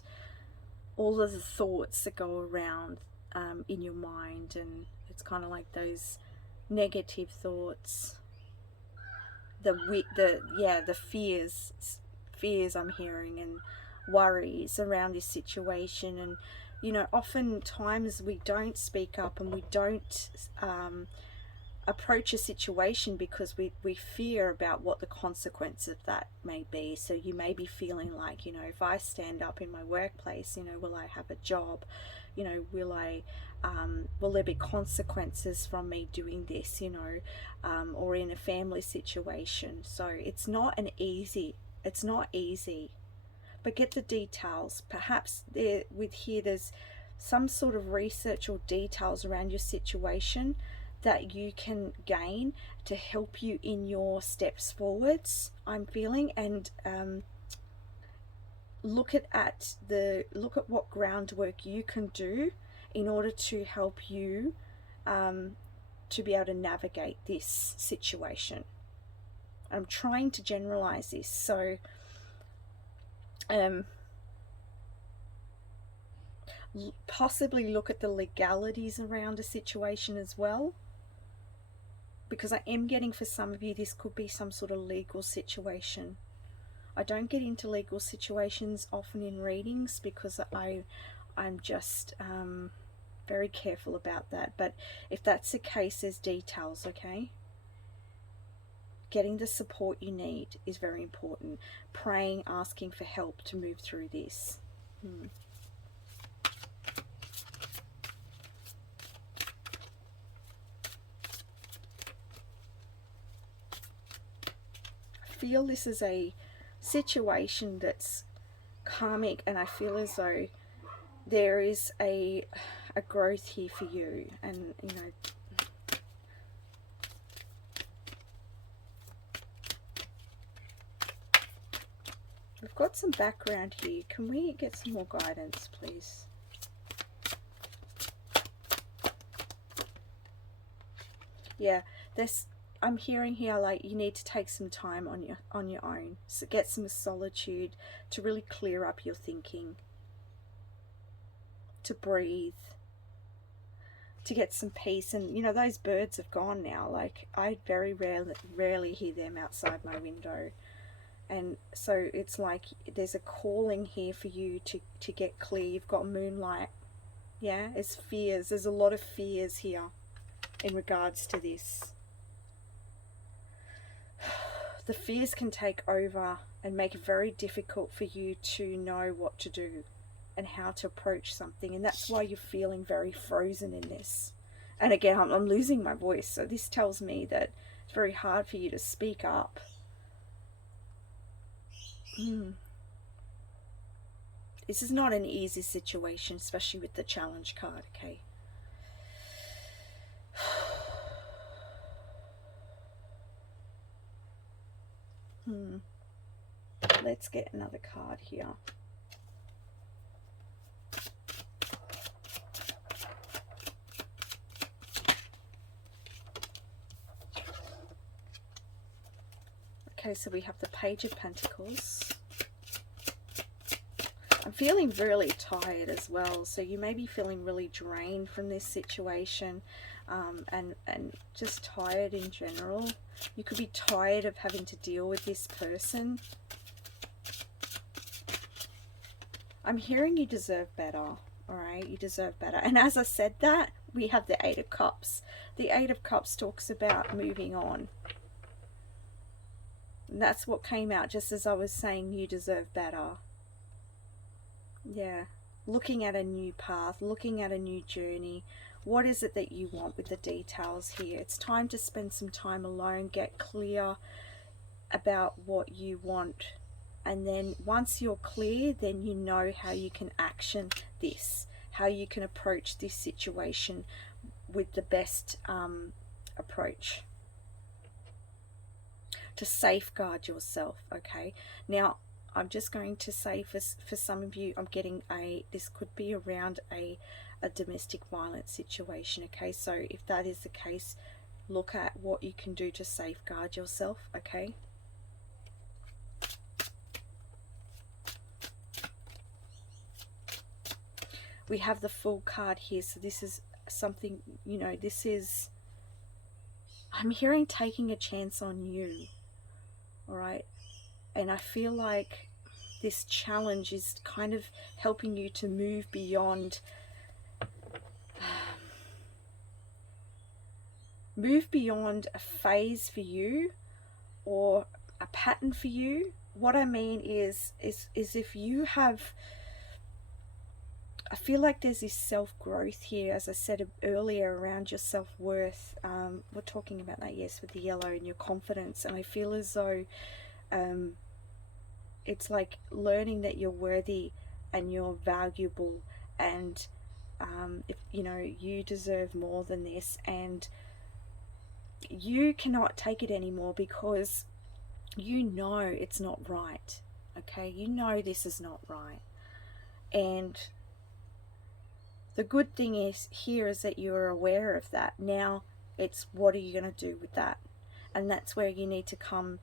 all of the thoughts that go around in your mind, and it's kind of like those negative thoughts, the fears I'm hearing, and worries around this situation. And oftentimes we don't speak up, and we don't approach a situation because we fear about what the consequence of that may be. So you may be feeling like, if I stand up in my workplace, will I have a job? Will there be consequences from me doing this, or in a family situation? So it's not easy, but get the details. Perhaps there's some sort of research or details around your situation that you can gain to help you in your steps forwards, I'm feeling. And look at what groundwork you can do in order to help you to be able to navigate this situation. I'm trying to generalize this, so possibly look at the legalities around a situation as well, because I am getting, for some of you, this could be some sort of legal situation. I don't get into legal situations often in readings because I'm just very careful about that. But if that's the case, there's details, okay? Getting the support you need is very important. Praying, asking for help to move through this. I feel this is a situation that's karmic, and I feel as though there is a growth here for you. And we've got some background here. Can we get some more guidance, please? Yeah, I'm hearing here, like, you need to take some time on your own. So get some solitude to really clear up your thinking, to breathe, to get some peace. And those birds have gone now. Like, I very rarely hear them outside my window. And so it's like there's a calling here for you to get clear. You've got moonlight. Yeah, there's fears. There's a lot of fears here in regards to this. The fears can take over and make it very difficult for you to know what to do and how to approach something. And that's why you're feeling very frozen in this. And again, I'm losing my voice. So this tells me that it's very hard for you to speak up. This is not an easy situation, especially with the challenge card, okay? Let's get another card here. Okay, so we have the Page of Pentacles. I'm feeling really tired as well, so you may be feeling really drained from this situation, and just tired in general. You could be tired of having to deal with this person. I'm hearing you deserve better, alright? You deserve better. And as I said that, we have the Eight of Cups. The Eight of Cups talks about moving on. And that's what came out just as I was saying you deserve better. Yeah, looking at a new path, looking at a new journey. What is it that you want with the details here? It's time to spend some time alone, get clear about what you want. And then once you're clear, then you know how you can action this, how you can approach this situation with the best approach to safeguard yourself. Okay, now I'm just going to say for some of you, I'm getting this could be around a domestic violence situation. Okay, so if that is the case, look at what you can do to safeguard yourself. Okay, we have the Fool card here, so this is something, you know, this is, I'm hearing taking a chance on you. All right, and I feel like this challenge is kind of helping you to move beyond a phase for you or a pattern for you. What I mean is if you have, I feel like there's this self-growth here, as I said earlier, around your self-worth. We're talking about that, yes, with the yellow, and your confidence. And I feel as though it's like learning that you're worthy and you're valuable, and if you know, you deserve more than this, and you cannot take it anymore because you know it's not right. Okay, you know this is not right. And the good thing is here is that you're aware of that. Now it's, what are you going to do with that? And that's where you need to come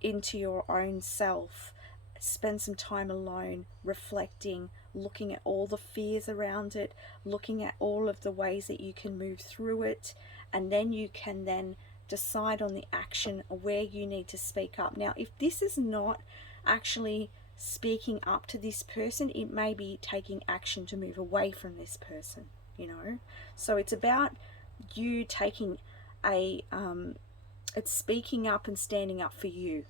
into your own self, spend some time alone, reflecting, looking at all the fears around it, looking at all of the ways that you can move through it, and then you can then decide on the action where you need to speak up. Now, if this is not actually speaking up to this person, it may be taking action to move away from this person, you know. So it's about you taking a it's speaking up and standing up for you.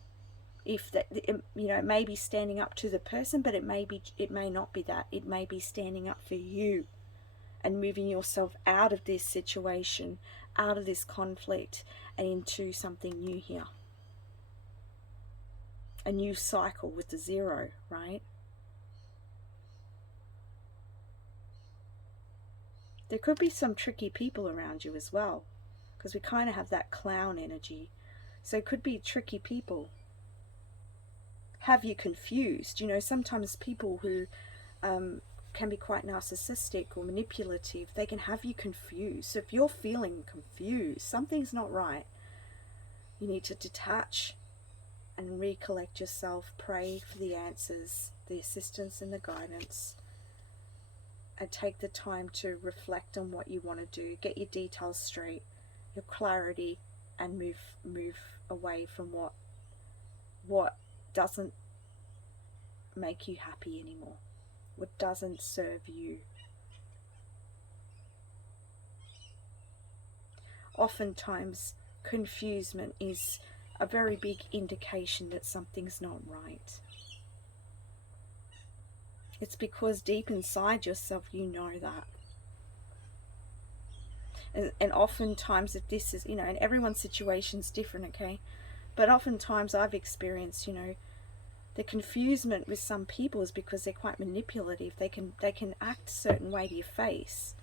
If that, you know, it may be standing up to the person, but it may not be that. It may be standing up for you and moving yourself out of this situation, out of this conflict, and into something new here. A new cycle with the zero, right? There could be some tricky people around you as well, because we kind of have that clown energy. So it could be tricky people. Have you confused? You know, sometimes people who can be quite narcissistic or manipulative, they can have you confused. So if you're feeling confused, something's not right. You need to detach and recollect yourself, pray for the answers, the assistance and the guidance, and take the time to reflect on what you want to do, get your details straight, your clarity, and move away from what doesn't make you happy anymore, what doesn't serve you. Oftentimes, confusion is a very big indication that something's not right. It's because deep inside yourself you know that. And oftentimes, if this is, you know, and everyone's situation's different, okay? But oftentimes I've experienced, you know, the confusion with some people is because they're quite manipulative. They can act a certain way to your face,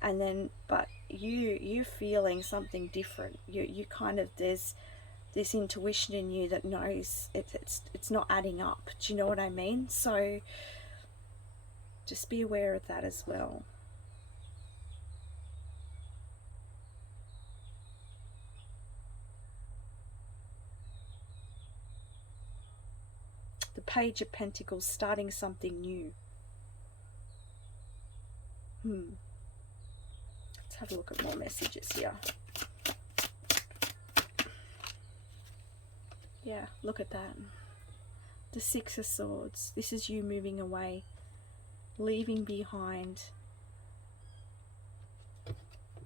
and then but you're feeling something different. You kind of, there's this intuition in you that knows it's not adding up. Do you know what I mean? So just be aware of that as well. Page of Pentacles, starting something new. Let's have a look at more messages here. Yeah, look at that. The Six of Swords. This is you moving away, leaving behind,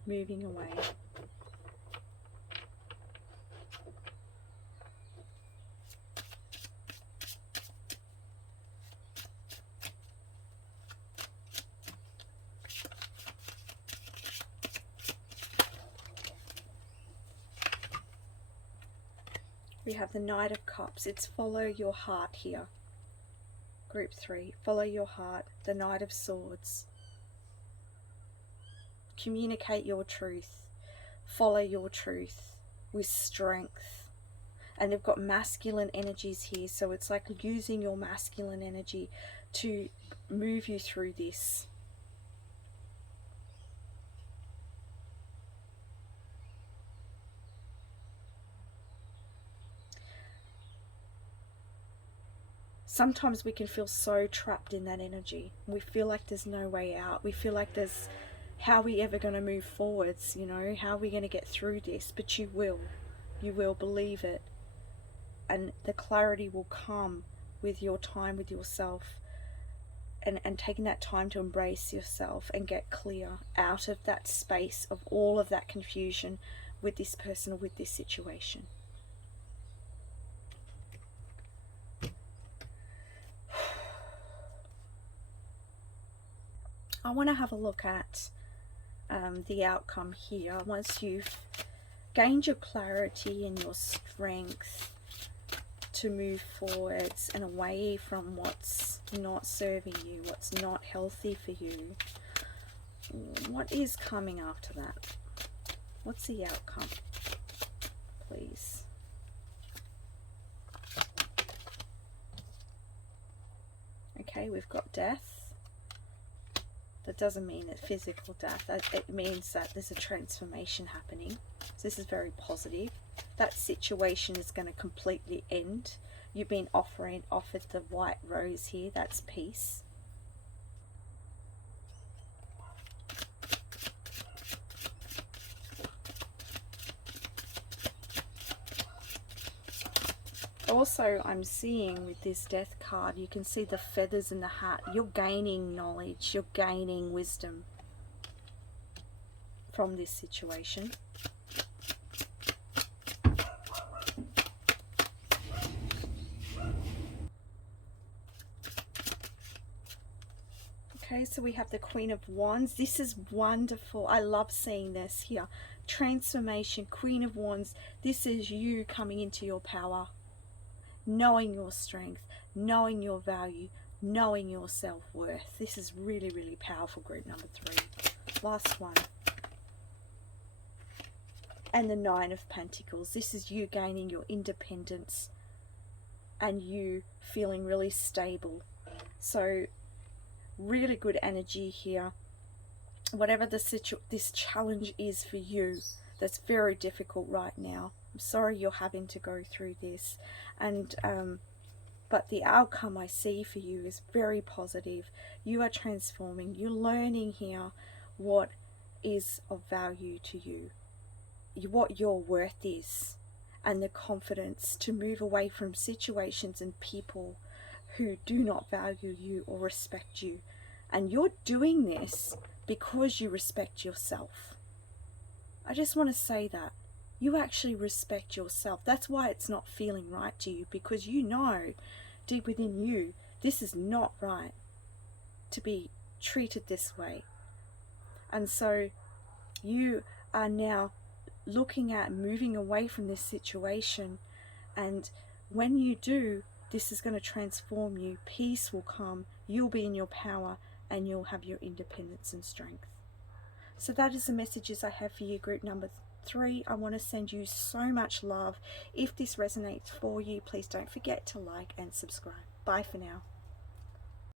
moving away. We have the Knight of Cups. It's follow your heart here. Group 3. Follow your heart. The Knight of Swords. Communicate your truth. Follow your truth with strength. And they've got masculine energies here. So it's like using your masculine energy to move you through this. Sometimes we can feel so trapped in that energy. We feel like there's no way out. We feel like there's, how are we ever going to move forwards? You know, how are we going to get through this? But you will. You will, believe it. And the clarity will come with your time with yourself. And taking that time to embrace yourself and get clear out of that space of all of that confusion with this person or with this situation. I want to have a look at the outcome here. Once you've gained your clarity and your strength to move forwards and away from what's not serving you, what's not healthy for you, what is coming after that? What's the outcome, please? Okay, we've got death. That doesn't mean it's physical death. It means that there's a transformation happening. So this is very positive. That situation is going to completely end. You've been offered the white rose here. That's peace. Also, I'm seeing with this death card, you can see the feathers in the hat. You're gaining knowledge, you're gaining wisdom from this situation. Okay, so we have the Queen of Wands. This is wonderful. I love seeing this here. Transformation, Queen of Wands. This is you coming into your power. Knowing your strength, knowing your value, knowing your self-worth. This is really, really powerful, group number 3. Last one. And the Nine of Pentacles. This is you gaining your independence and you feeling really stable. So really good energy here. Whatever this challenge is for you that's very difficult right now, I'm sorry you're having to go through this, and but the outcome I see for you is very positive. You are transforming. You're learning here what is of value to you, what your worth is, and the confidence to move away from situations and people who do not value you or respect you. And you're doing this because you respect yourself. I just want to say that. You actually respect yourself. That's why it's not feeling right to you, because you know deep within you this is not right to be treated this way. And so you are now looking at moving away from this situation, and when you do, this is going to transform you. Peace will come, you'll be in your power, and you'll have your independence and strength. So that is the messages I have for you, group number 3. I want to send you so much love. If this resonates for you, please don't forget to like and subscribe. Bye for now.